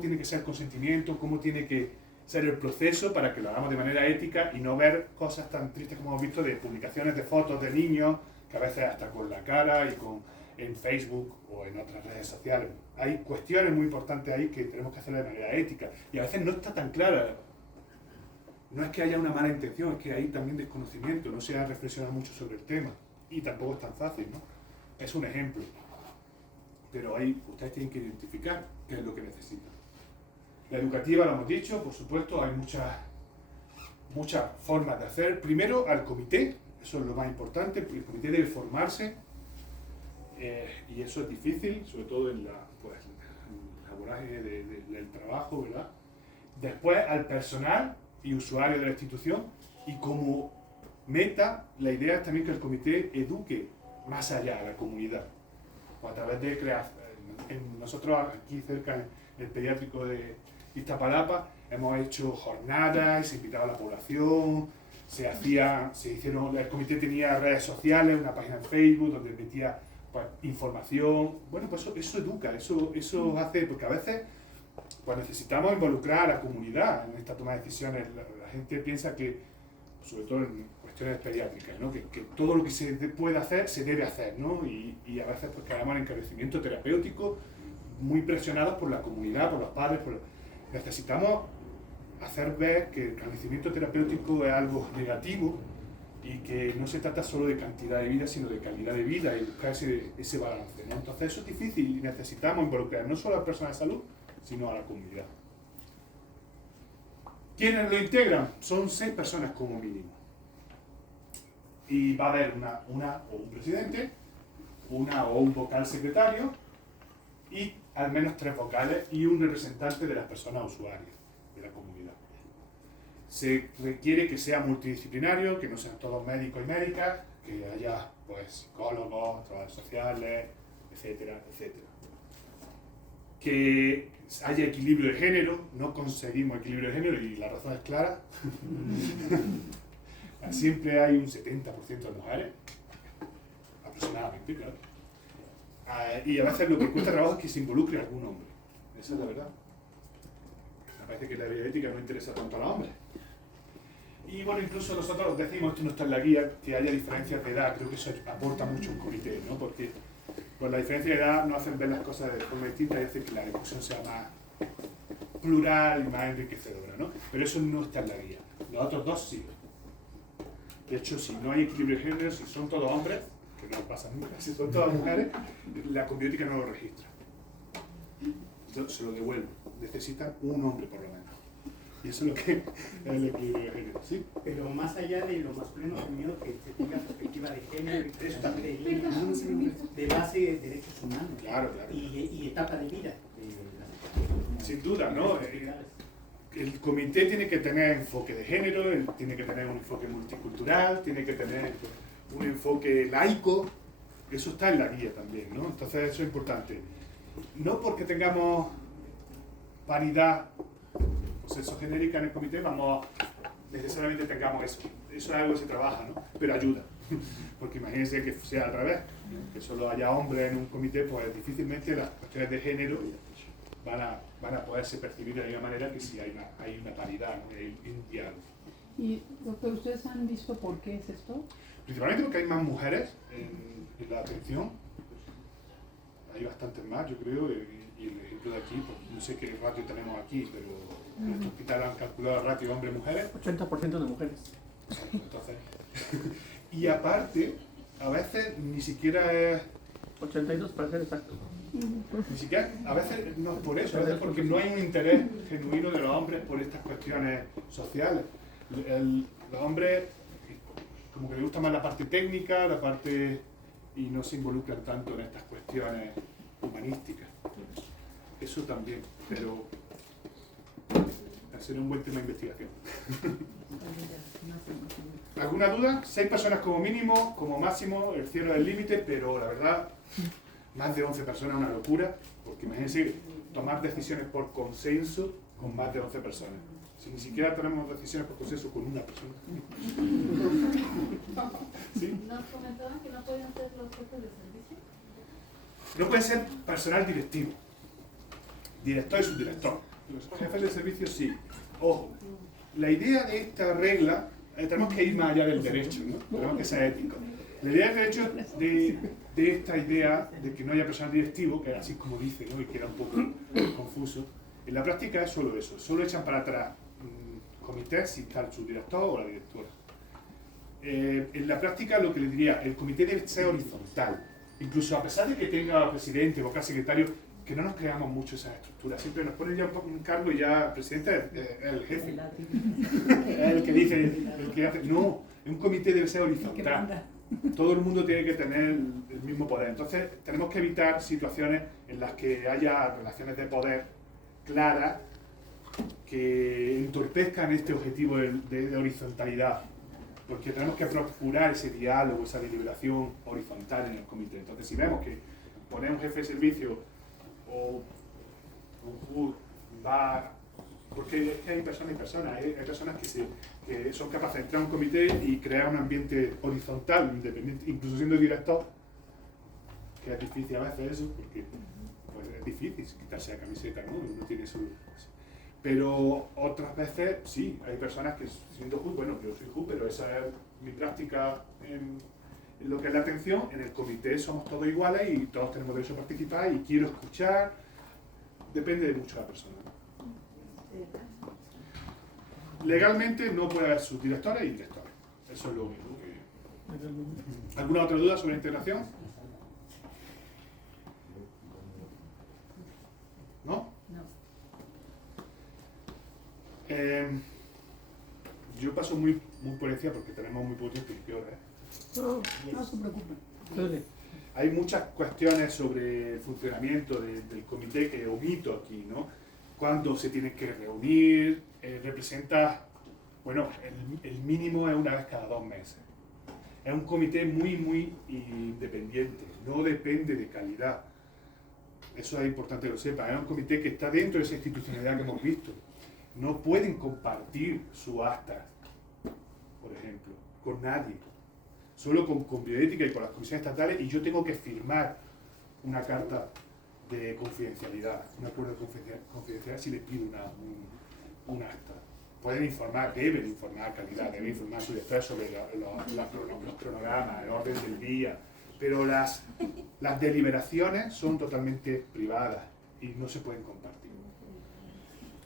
tiene que ser el consentimiento? ¿Cómo tiene que ser el proceso para que lo hagamos de manera ética y no ver cosas tan tristes como hemos visto de publicaciones de fotos de niños que a veces hasta con la cara y en Facebook o en otras redes sociales? Hay cuestiones muy importantes ahí que tenemos que hacer de manera ética y a veces no está tan clara. No es que haya una mala intención, es que hay también desconocimiento, no se ha reflexionado mucho sobre el tema y tampoco es tan fácil, ¿no? Es un ejemplo, pero ahí ustedes tienen que identificar qué es lo que necesitan. La educativa, lo hemos dicho, por supuesto, hay muchas formas de hacer. Primero, al comité, eso es lo más importante, el comité debe formarse, y eso es difícil, sobre todo en la vorágine del trabajo, ¿verdad? Después, al personal y usuario de la institución, y como meta, la idea es también que el comité eduque más allá a la comunidad, o a través de crear. Nosotros aquí cerca, en el pediátrico de Iztapalapa, hemos hecho jornadas, se invitaba a la población, el comité tenía redes sociales, una página en Facebook donde metía pues, información. Bueno, pues eso educa, eso hace, porque a veces pues necesitamos involucrar a la comunidad en esta toma de decisiones. La gente piensa que, sobre todo en cuestiones pediátricas, ¿no? que todo lo que se puede hacer, se debe hacer, ¿no? Y a veces pues caemos en encarecimiento terapéutico, muy presionados por la comunidad, por los padres. Necesitamos hacer ver que el encarecimiento terapéutico es algo negativo y que no se trata solo de cantidad de vida, sino de calidad de vida y buscar ese balance, ¿no? Entonces eso es difícil y necesitamos involucrar no solo a las personas de salud, sino a la comunidad. ¿Quiénes lo integran? Son 6 personas como mínimo. Y va a haber una o un presidente, una o un vocal secretario y al menos 3 vocales y un representante de las personas usuarias de la comunidad. Se requiere que sea multidisciplinario, que no sean todos médicos y médicas, que haya pues, psicólogos, trabajadores sociales, etcétera, etcétera. Que haya equilibrio de género, no conseguimos equilibrio de género y la razón es clara. Siempre hay un 70% de mujeres, aproximadamente, claro. Y a veces lo que cuesta trabajo es que se involucre a algún hombre. Esa es la verdad. Me parece que la bioética no interesa tanto a los hombres. Y bueno, incluso nosotros decimos, esto no está en la guía, que haya diferencias de edad. Creo que eso aporta mucho un comité, ¿no? Porque la diferencia de edad nos hacen ver las cosas de forma distinta y hace que la discusión sea más plural y más enriquecedora, ¿no? Pero eso no está en la guía. Los otros 2 sí. De hecho, si no hay equilibrio de género, si son todos hombres, que no pasa nunca, si son todas mujeres, la combiótica no lo registra. Yo se lo devuelvo. Necesitan un hombre por lo menos. Y eso es lo que es el equilibrio de género, ¿sí? Pero más allá de lo masculino femenino, que se tenga perspectiva de género y Eso también. de base de derechos humanos. Claro, claro. Y etapa de vida. Sin duda, ¿no? El comité tiene que tener enfoque de género, tiene que tener un enfoque multicultural, tiene que tener un enfoque laico. Eso está en la guía también, ¿no? Entonces eso es importante. No porque tengamos paridad o sexo genérica en el comité, necesariamente tengamos eso. Eso es algo que se trabaja, ¿no? Pero ayuda. Porque imagínense que sea al revés, que solo haya hombres en un comité, pues difícilmente las cuestiones de género van a poderse percibir de la misma manera que si hay una paridad, ¿no? Hay un diálogo. Y, doctor, ¿ustedes han visto por qué es esto? Principalmente porque hay más mujeres en la atención. Hay bastantes más, yo creo, y el ejemplo de aquí, pues, no sé qué ratio tenemos aquí, pero en este hospital han calculado el ratio hombre-mujeres. 80% de mujeres. Entonces, y aparte, a veces ni siquiera es... 82 para ser exacto. Ni siquiera, a veces no es por eso, a veces porque no hay un interés genuino de los hombres por estas cuestiones sociales. Los hombres como que les gusta más la parte técnica, y no se involucran tanto en estas cuestiones humanísticas. Eso también, pero será un buen tema de investigación. ¿Alguna duda? 6 personas como mínimo, como máximo, el cielo del límite, pero la verdad, más de 11 personas es una locura, porque imagínense tomar decisiones por consenso con más de 11 personas. Si ni siquiera tenemos decisiones por consenso con una persona. ¿Sí? Nos comentaban que no podían ser los jefes de servicio. No puede ser personal directivo, director y subdirector. Los jefes de servicio sí. Ojo, la idea de esta regla, tenemos que ir más allá del derecho, ¿no? Tenemos que ser éticos. La idea del derecho de esta idea de que no haya personal directivo, que así como dice, ¿no? Y queda un poco confuso, en la práctica es solo eso, solo echan para atrás comités si está el subdirector o la directora. En la práctica lo que le diría, el comité debe ser horizontal. Incluso a pesar de que tenga presidente o cada secretario, que no nos creamos mucho esas estructuras. Siempre nos ponen ya un cargo y ya el presidente es el jefe. Es el que dice, el que hace. No, un comité debe ser horizontal. Todo el mundo tiene que tener el mismo poder. Entonces tenemos que evitar situaciones en las que haya relaciones de poder claras que entorpezcan este objetivo de horizontalidad. Porque tenemos que procurar ese diálogo, esa deliberación horizontal en el comité. Entonces, si vemos que poner un jefe de servicio o un HUD va... Porque es que hay personas y personas, hay personas que son capaces de entrar a un comité y crear un ambiente horizontal, independiente, incluso siendo director, que es difícil a veces eso, porque pues, es difícil quitarse la camiseta, ¿no? Uno tiene su... Pero otras veces sí, hay personas que siendo HUD, bueno, yo soy HUD, pero esa es mi práctica en lo que es la atención. En el comité somos todos iguales y todos tenemos derecho a participar y quiero escuchar. Depende de mucho de la persona. Legalmente no puede haber subdirectores y directores. Eso es lo único que... ¿Alguna otra duda sobre integración? ¿No? Yo paso muy por encima porque tenemos muy poco tiempo y qué hora, ¿eh? No se preocupen. Entonces, Hay muchas cuestiones sobre el funcionamiento del comité que omito aquí, ¿no? Cuándo se tiene que reunir, representa, bueno, el mínimo es una vez cada 2 meses. Es un comité muy independiente, no depende de calidad. Eso es importante que lo sepan. Es un comité que está dentro de esa institucionalidad que hemos visto. No pueden compartir su acta, por ejemplo, con nadie. Solo con bioética y con las comisiones estatales, y yo tengo que firmar una carta de confidencialidad, un acuerdo de confidencialidad si les pido un acta. Pueden informar, deben informar calidad, deben informar su director sobre los cronogramas, el orden del día, pero las deliberaciones son totalmente privadas y no se pueden compartir.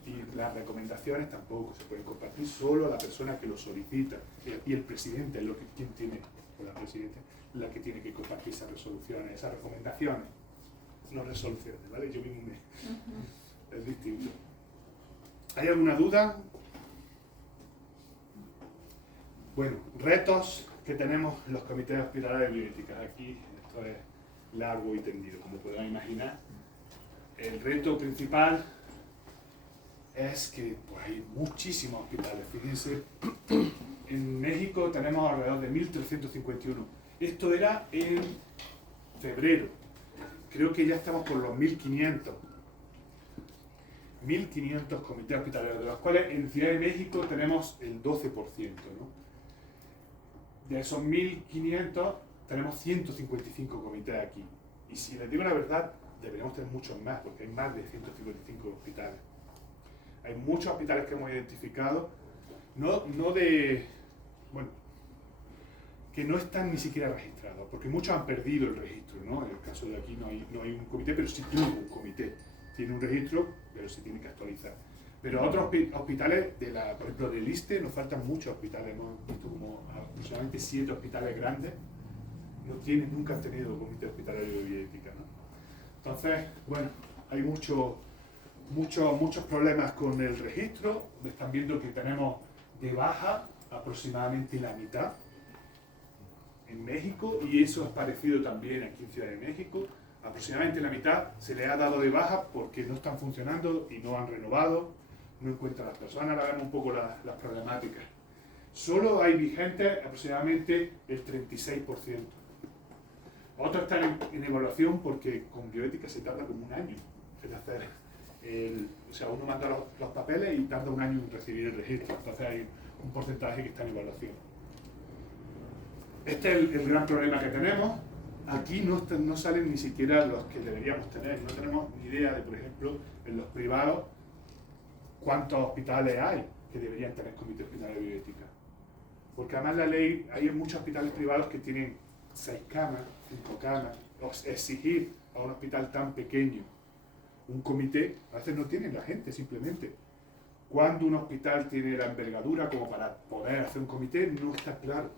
Y las recomendaciones tampoco se pueden compartir, solo la persona que lo solicita. Y el presidente es quien tiene, o la presidenta, la que tiene que compartir esas resoluciones, esas recomendaciones. No resoluciones, ¿vale? Yo mismo es distinto. ¿Hay alguna duda? Bueno, retos que tenemos los comités hospitalarios de bioética. Aquí esto es largo y tendido, como podrán imaginar. El reto principal es que pues, hay muchísimos hospitales. Fíjense, en México tenemos alrededor de 1.351. Esto era en febrero. Creo que ya estamos por los 1.500. 1.500 comités hospitalarios, de los cuales en Ciudad de México tenemos el 12%, ¿no? De esos 1.500 tenemos 155 comités aquí. Y si les digo la verdad, deberíamos tener muchos más, porque hay más de 155 hospitales. Hay muchos hospitales que hemos identificado, que no están ni siquiera registrados, porque muchos han perdido el registro, ¿no? En el caso de aquí no hay un comité, pero sí tuvo un comité. Tiene un registro, pero se tiene que actualizar. Pero otros hospitales, por ejemplo, del ISSSTE, nos faltan muchos hospitales. Hemos visto como aproximadamente 7 hospitales grandes, nunca han tenido comité hospitalario de bioética, ¿no? Entonces, bueno, hay muchos problemas con el registro. Están viendo que tenemos de baja aproximadamente la mitad en México, y eso es parecido también aquí en Ciudad de México. Aproximadamente la mitad se le ha dado de baja porque no están funcionando y no han renovado, no encuentran las personas. Ahora vemos un poco las problemáticas. Solo hay vigentes aproximadamente el 36%. Otros están en evaluación porque con bioética se tarda como un año en hacer o sea, uno manda los papeles y tarda un año en recibir el registro. Entonces hay un porcentaje que está en evaluación. Este es el gran problema que tenemos. Aquí no salen ni siquiera los que deberíamos tener. No tenemos ni idea de, por ejemplo, en los privados, cuántos hospitales hay que deberían tener comité hospitalario de bioética. Porque además la ley, hay muchos hospitales privados que tienen 6 camas, 5 camas. Exigir a un hospital tan pequeño un comité, a veces no tienen la gente simplemente. Cuando un hospital tiene la envergadura como para poder hacer un comité, no está claro.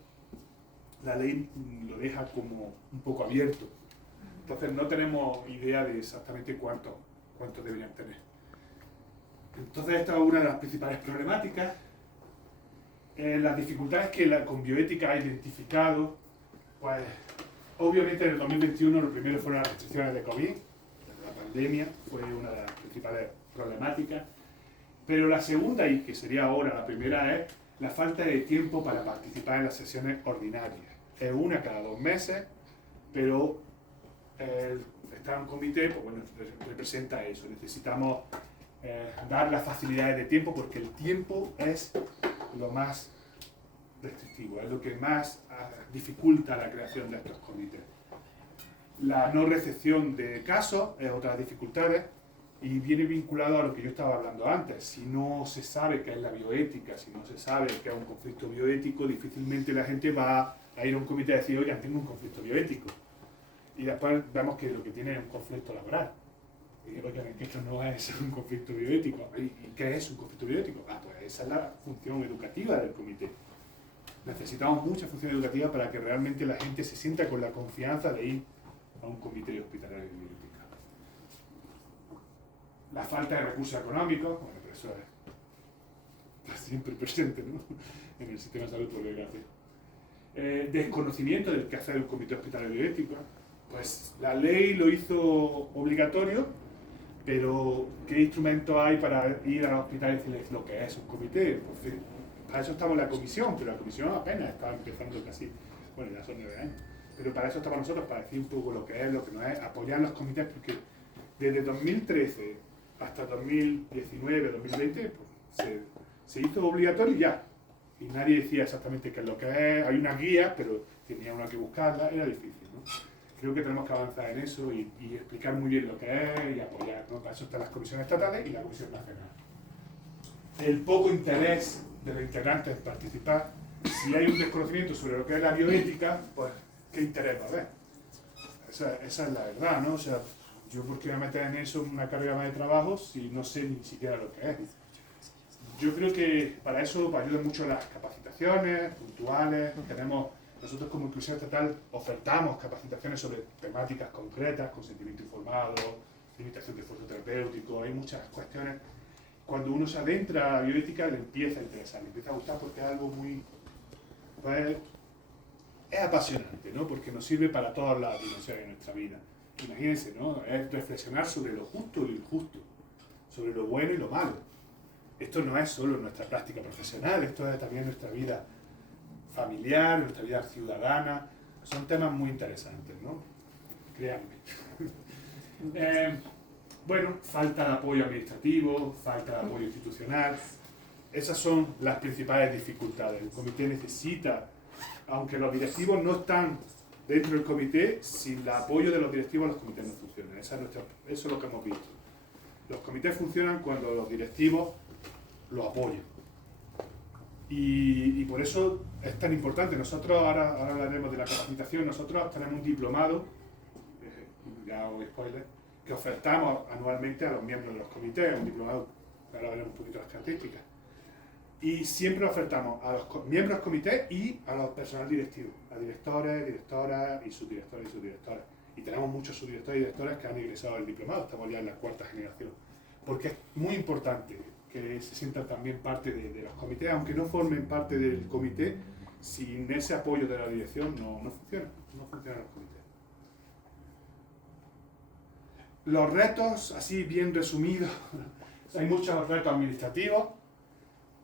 La ley lo deja como un poco abierto. Entonces no tenemos idea de exactamente cuántos deberían tener. Entonces esta es una de las principales problemáticas. Las dificultades que con bioética ha identificado, pues obviamente en el 2021 lo primero fueron las restricciones de COVID, la pandemia fue una de las principales problemáticas, pero la segunda, y que sería ahora la primera, es la falta de tiempo para participar en las sesiones ordinarias. Es una cada 2 meses, pero estar en un comité, pues bueno, representa eso. Necesitamos dar las facilidades de tiempo porque el tiempo es lo más restrictivo, es lo que más dificulta la creación de estos comités. La no recepción de casos es otra de las dificultades y viene vinculado a lo que yo estaba hablando antes. Si no se sabe qué es la bioética, si no se sabe qué es un conflicto bioético, difícilmente la gente va a ir a un comité y decir, oigan, tengo un conflicto bioético. Y después vemos que lo que tiene es un conflicto laboral. Y oigan, que esto no es un conflicto bioético. ¿Y qué es un conflicto bioético? Pues esa es la función educativa del comité. Necesitamos mucha función educativa para que realmente la gente se sienta con la confianza de ir a un comité hospitalario de bioética. La falta de recursos económicos, bueno, pero eso está siempre presente, ¿no? En el sistema de salud, por desgracia. Desconocimiento del que hacer un comité hospitalario de bioética. Pues la ley lo hizo obligatorio, pero ¿qué instrumentos hay para ir a los hospitales y decirles lo que es un comité? Pues, para eso estamos en la comisión, pero la comisión apenas está empezando casi, bueno, ya son 9 años. Pero para eso estamos nosotros, para decir un poco lo que es, lo que no es, apoyar los comités, porque desde 2013 hasta 2019, 2020, pues, se hizo obligatorio y ya. Y nadie decía exactamente qué es lo que es, hay una guía, pero tenía uno que buscarla, era difícil, ¿no? Creo que tenemos que avanzar en eso y explicar muy bien lo que es y apoyar, ¿no? Para eso están las comisiones estatales y la comisión nacional. El poco interés de los integrantes en participar, si hay un desconocimiento sobre lo que es la bioética, pues ¿qué interés va a haber? Esa es la verdad, ¿no? O sea, yo por qué voy a meter en eso una carga más de trabajo si no sé ni siquiera lo que es. Yo creo que para eso ayudan mucho las capacitaciones puntuales. Nosotros como Inclusión Estatal ofertamos capacitaciones sobre temáticas concretas, consentimiento informado, limitación de esfuerzo terapéutico, hay muchas cuestiones. Cuando uno se adentra a la bioética le empieza a interesar, le empieza a gustar porque es algo muy... Pues, es apasionante, ¿no? Porque nos sirve para todas las dimensiones de nuestra vida. Imagínense, ¿no? Es reflexionar sobre lo justo y lo injusto, sobre lo bueno y lo malo. Esto no es solo nuestra práctica profesional, esto es también nuestra vida familiar, nuestra vida ciudadana. Son temas muy interesantes, ¿no? Créanme. Bueno, falta de apoyo administrativo, falta de apoyo institucional. Esas son las principales dificultades. El comité necesita, aunque los directivos no están dentro del comité, sin el apoyo de los directivos los comités no funcionan. Eso es lo que hemos visto. Los comités funcionan cuando los directivos los apoyan. Y por eso es tan importante. Nosotros, ahora hablaremos de la capacitación, nosotros tenemos un diplomado, ya hago spoiler, que ofertamos anualmente a los miembros de los comités, un diplomado, ahora veremos un poquito las características. Y siempre ofertamos a los miembros del comité y a los personal directivo, a directores, directoras y subdirectores y subdirectoras. Y tenemos muchos subdirectores y directoras que han egresado del diplomado, estamos ya en la 4ª generación. Porque es muy importante que se sientan también parte de los comités, aunque no formen parte del comité, sin ese apoyo de la dirección no funcionan los comités. los retos, así bien resumidos, hay muchos retos administrativos.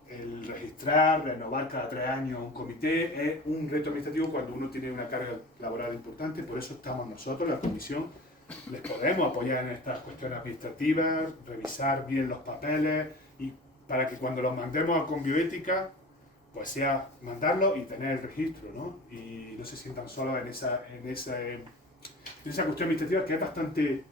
El registrar, renovar cada 3 años un comité es un reto administrativo cuando uno tiene una carga laboral importante, por eso estamos nosotros, la comisión, les podemos apoyar en estas cuestiones administrativas, revisar bien los papeles y para que cuando los mandemos a Conbioética, pues sea mandarlo y tener el registro, ¿no? Y no se sientan solos en esa cuestión administrativa que es bastante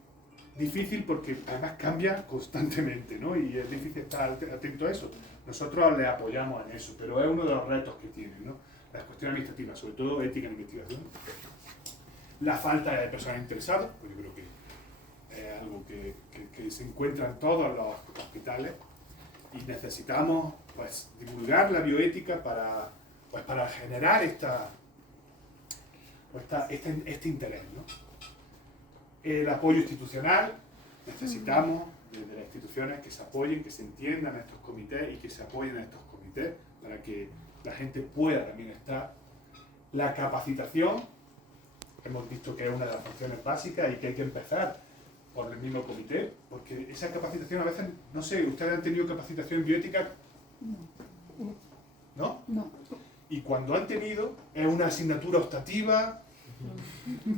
difícil porque además cambia constantemente, ¿no? Y es difícil estar atento a eso. Nosotros les apoyamos en eso, pero es uno de los retos que tienen, ¿no? Las cuestiones administrativas, sobre todo ética en investigación. La falta de personal interesado, pues yo creo que es algo que se encuentra en todos los hospitales y necesitamos pues, divulgar la bioética para generar este interés, ¿no? El apoyo institucional, necesitamos desde las instituciones que se apoyen, que se entiendan estos comités y que se apoyen a estos comités para que la gente pueda también estar. La capacitación, hemos visto que es una de las funciones básicas y que hay que empezar por el mismo comité, porque esa capacitación a veces, no sé, ¿ustedes han tenido capacitación en bioética? ¿No? No. Y cuando han tenido, es una asignatura optativa,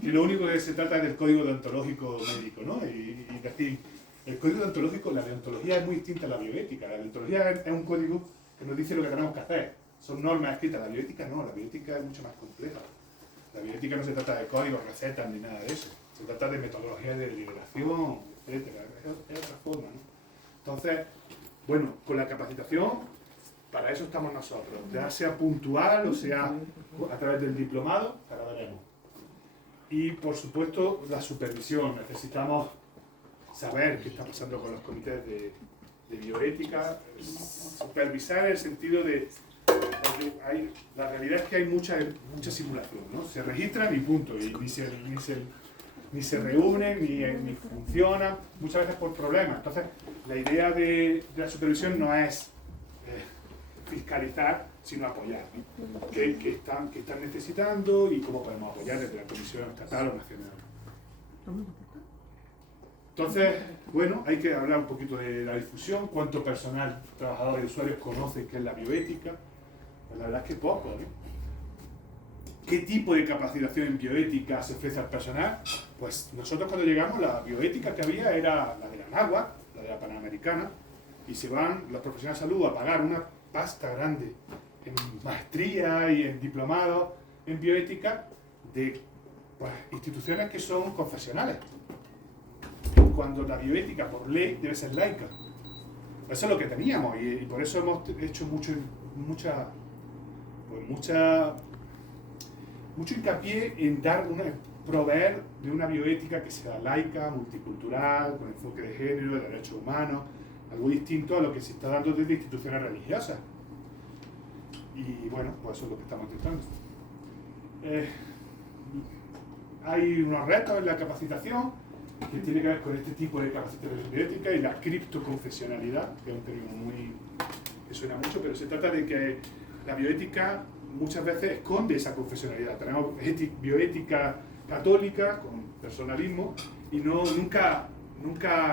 que lo único que se trata es del código deontológico médico, ¿no? Y decir, el código deontológico, la deontología es muy distinta a la bioética. La deontología es un código que nos dice lo que tenemos que hacer. Son normas escritas. La bioética no, la bioética es mucho más compleja. La bioética no se trata de códigos, recetas ni nada de eso. Se trata de metodologías de deliberación, etcétera. Es otra forma, ¿no? Entonces, bueno, con la capacitación, para eso estamos nosotros. Ya sea puntual o sea a través del diplomado, que ahora veremos. Y por supuesto, la supervisión. Necesitamos saber qué está pasando con los comités de bioética, supervisar en el sentido de la realidad es que hay mucha simulación, ¿no? Se registran y punto, y ni se reúnen, ni funcionan, muchas veces por problemas. Entonces, la idea de la supervisión no es fiscalizar, sino apoyar, ¿no? ¿Qué están necesitando y cómo podemos apoyar desde la Comisión Estatal o Nacional? Entonces, bueno, hay que hablar un poquito de la difusión, cuánto personal, trabajadores y usuarios conocen qué es la bioética. Pues la verdad es que poco, ¿no? ¿Qué tipo de capacitación en bioética se ofrece al personal? Pues nosotros cuando llegamos la bioética que había era la de la Náhuatl, la de la Panamericana, y se van los profesionales de salud a pagar una pasta grande en maestría y en diplomados en bioética de pues, instituciones que son confesionales. Cuando la bioética por ley debe ser laica. Eso es lo que teníamos y por eso hemos hecho mucho hincapié en proveer de una bioética que sea laica, multicultural, con enfoque de género, de derechos humanos, algo distinto a lo que se está dando desde instituciones religiosas. Y bueno, pues eso es lo que estamos intentando. Hay unos retos en la capacitación que tiene que ver con este tipo de capacitación bioética y la criptoconfesionalidad, que es un término que suena mucho, pero se trata de que la bioética muchas veces esconde esa confesionalidad. Tenemos bioética católica con personalismo y nunca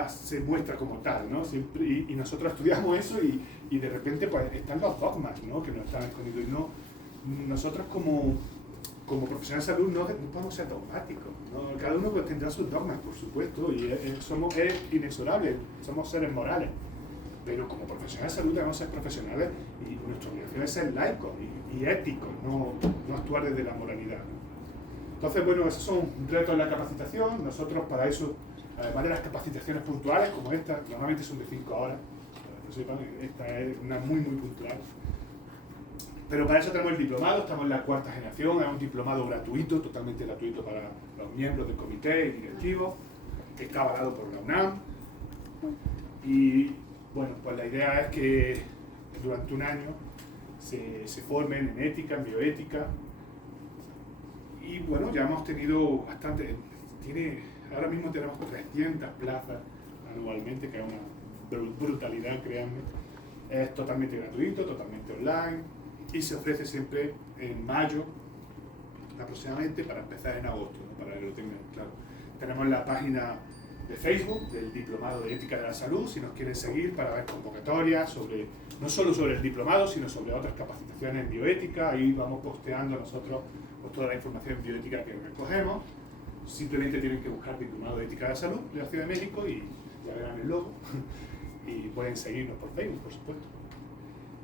se muestra como tal, ¿no? Siempre, y nosotros estudiamos eso y de repente pues están los dogmas, ¿no? Que nos están escondidos y nosotros como profesionales de salud no podemos ser dogmáticos, ¿no? Cada uno pues, tendrá sus dogmas, por supuesto, y es inexorable, somos seres morales. Pero como profesionales de salud debemos ser profesionales y nuestra obligación es ser laicos y éticos, no actuar desde la moralidad, ¿no? Entonces, bueno, esos son retos en la capacitación. Nosotros para eso, además de las capacitaciones puntuales como esta, normalmente son de 5 horas, para que sepan, esta es una muy puntual. Pero para eso tenemos el diplomado, estamos en la 4ª generación, es un diplomado gratuito, totalmente gratuito para los miembros del comité y directivos, que está avalado por la UNAM. Y bueno, pues la idea es que durante un año se formen en ética, en bioética. Y bueno, ya hemos tenido bastante, ahora mismo tenemos 300 plazas anualmente, que es una brutalidad, créanme. Es totalmente gratuito, totalmente online. Y se ofrece siempre en mayo aproximadamente para empezar en agosto, ¿no? Para que lo tengan claro. Tenemos la página de Facebook, del Diplomado de Ética de la Salud, si nos quieren seguir para ver convocatorias sobre, no solo sobre el diplomado, sino sobre otras capacitaciones en bioética. Ahí vamos posteando nosotros pues, toda la información en bioética que recogemos. Simplemente tienen que buscar Diplomado de Ética de la Salud de la Ciudad de México y ya verán el logo. Y pueden seguirnos por Facebook, por supuesto.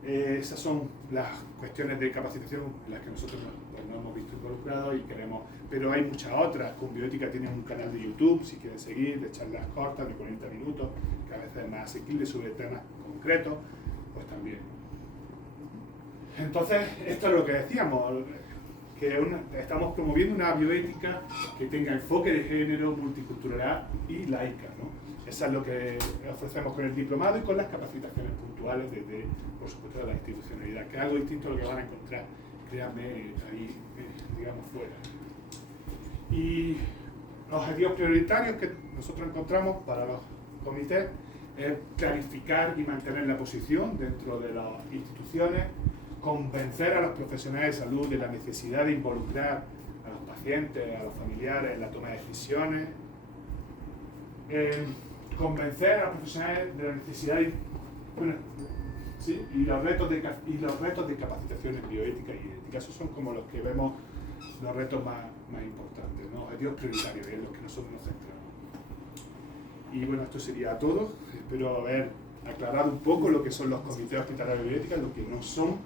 Esas son las cuestiones de capacitación en las que nosotros nos hemos visto involucrados y queremos, pero hay muchas otras. Con Bioética tienen un canal de YouTube, si quieren seguir, de charlas cortas de 40 minutos, que a veces es más asequible sobre temas concretos, pues también. Entonces, esto es lo que decíamos, que estamos promoviendo una bioética que tenga enfoque de género, multiculturalidad y laica, ¿no? Eso es lo que ofrecemos con el diplomado y con las capacitaciones puntuales desde, por supuesto, de la institucionalidad, que es algo distinto a lo que van a encontrar, créanme, ahí, digamos, fuera. Y los objetivos prioritarios que nosotros encontramos para los comités es clarificar y mantener la posición dentro de las instituciones, convencer a los profesionales de salud de la necesidad de involucrar a los pacientes, a los familiares en la toma de decisiones, convencer a los profesionales de la necesidad de, bueno, ¿sí? y los retos de capacitación en bioética y ética. Esos son como los que vemos los retos más importantes, ¿no? Objetivos prioritarios, en los que nosotros nos centramos. Y bueno, esto sería todo. Espero haber aclarado un poco lo que son los comités hospitalarios de bioética, lo que no son,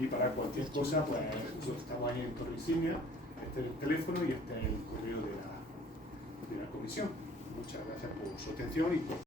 y para cualquier cosa, pues nosotros estamos ahí en Torre Insignia, este es el teléfono y este es el correo de la comisión. Muchas gracias por su atención y por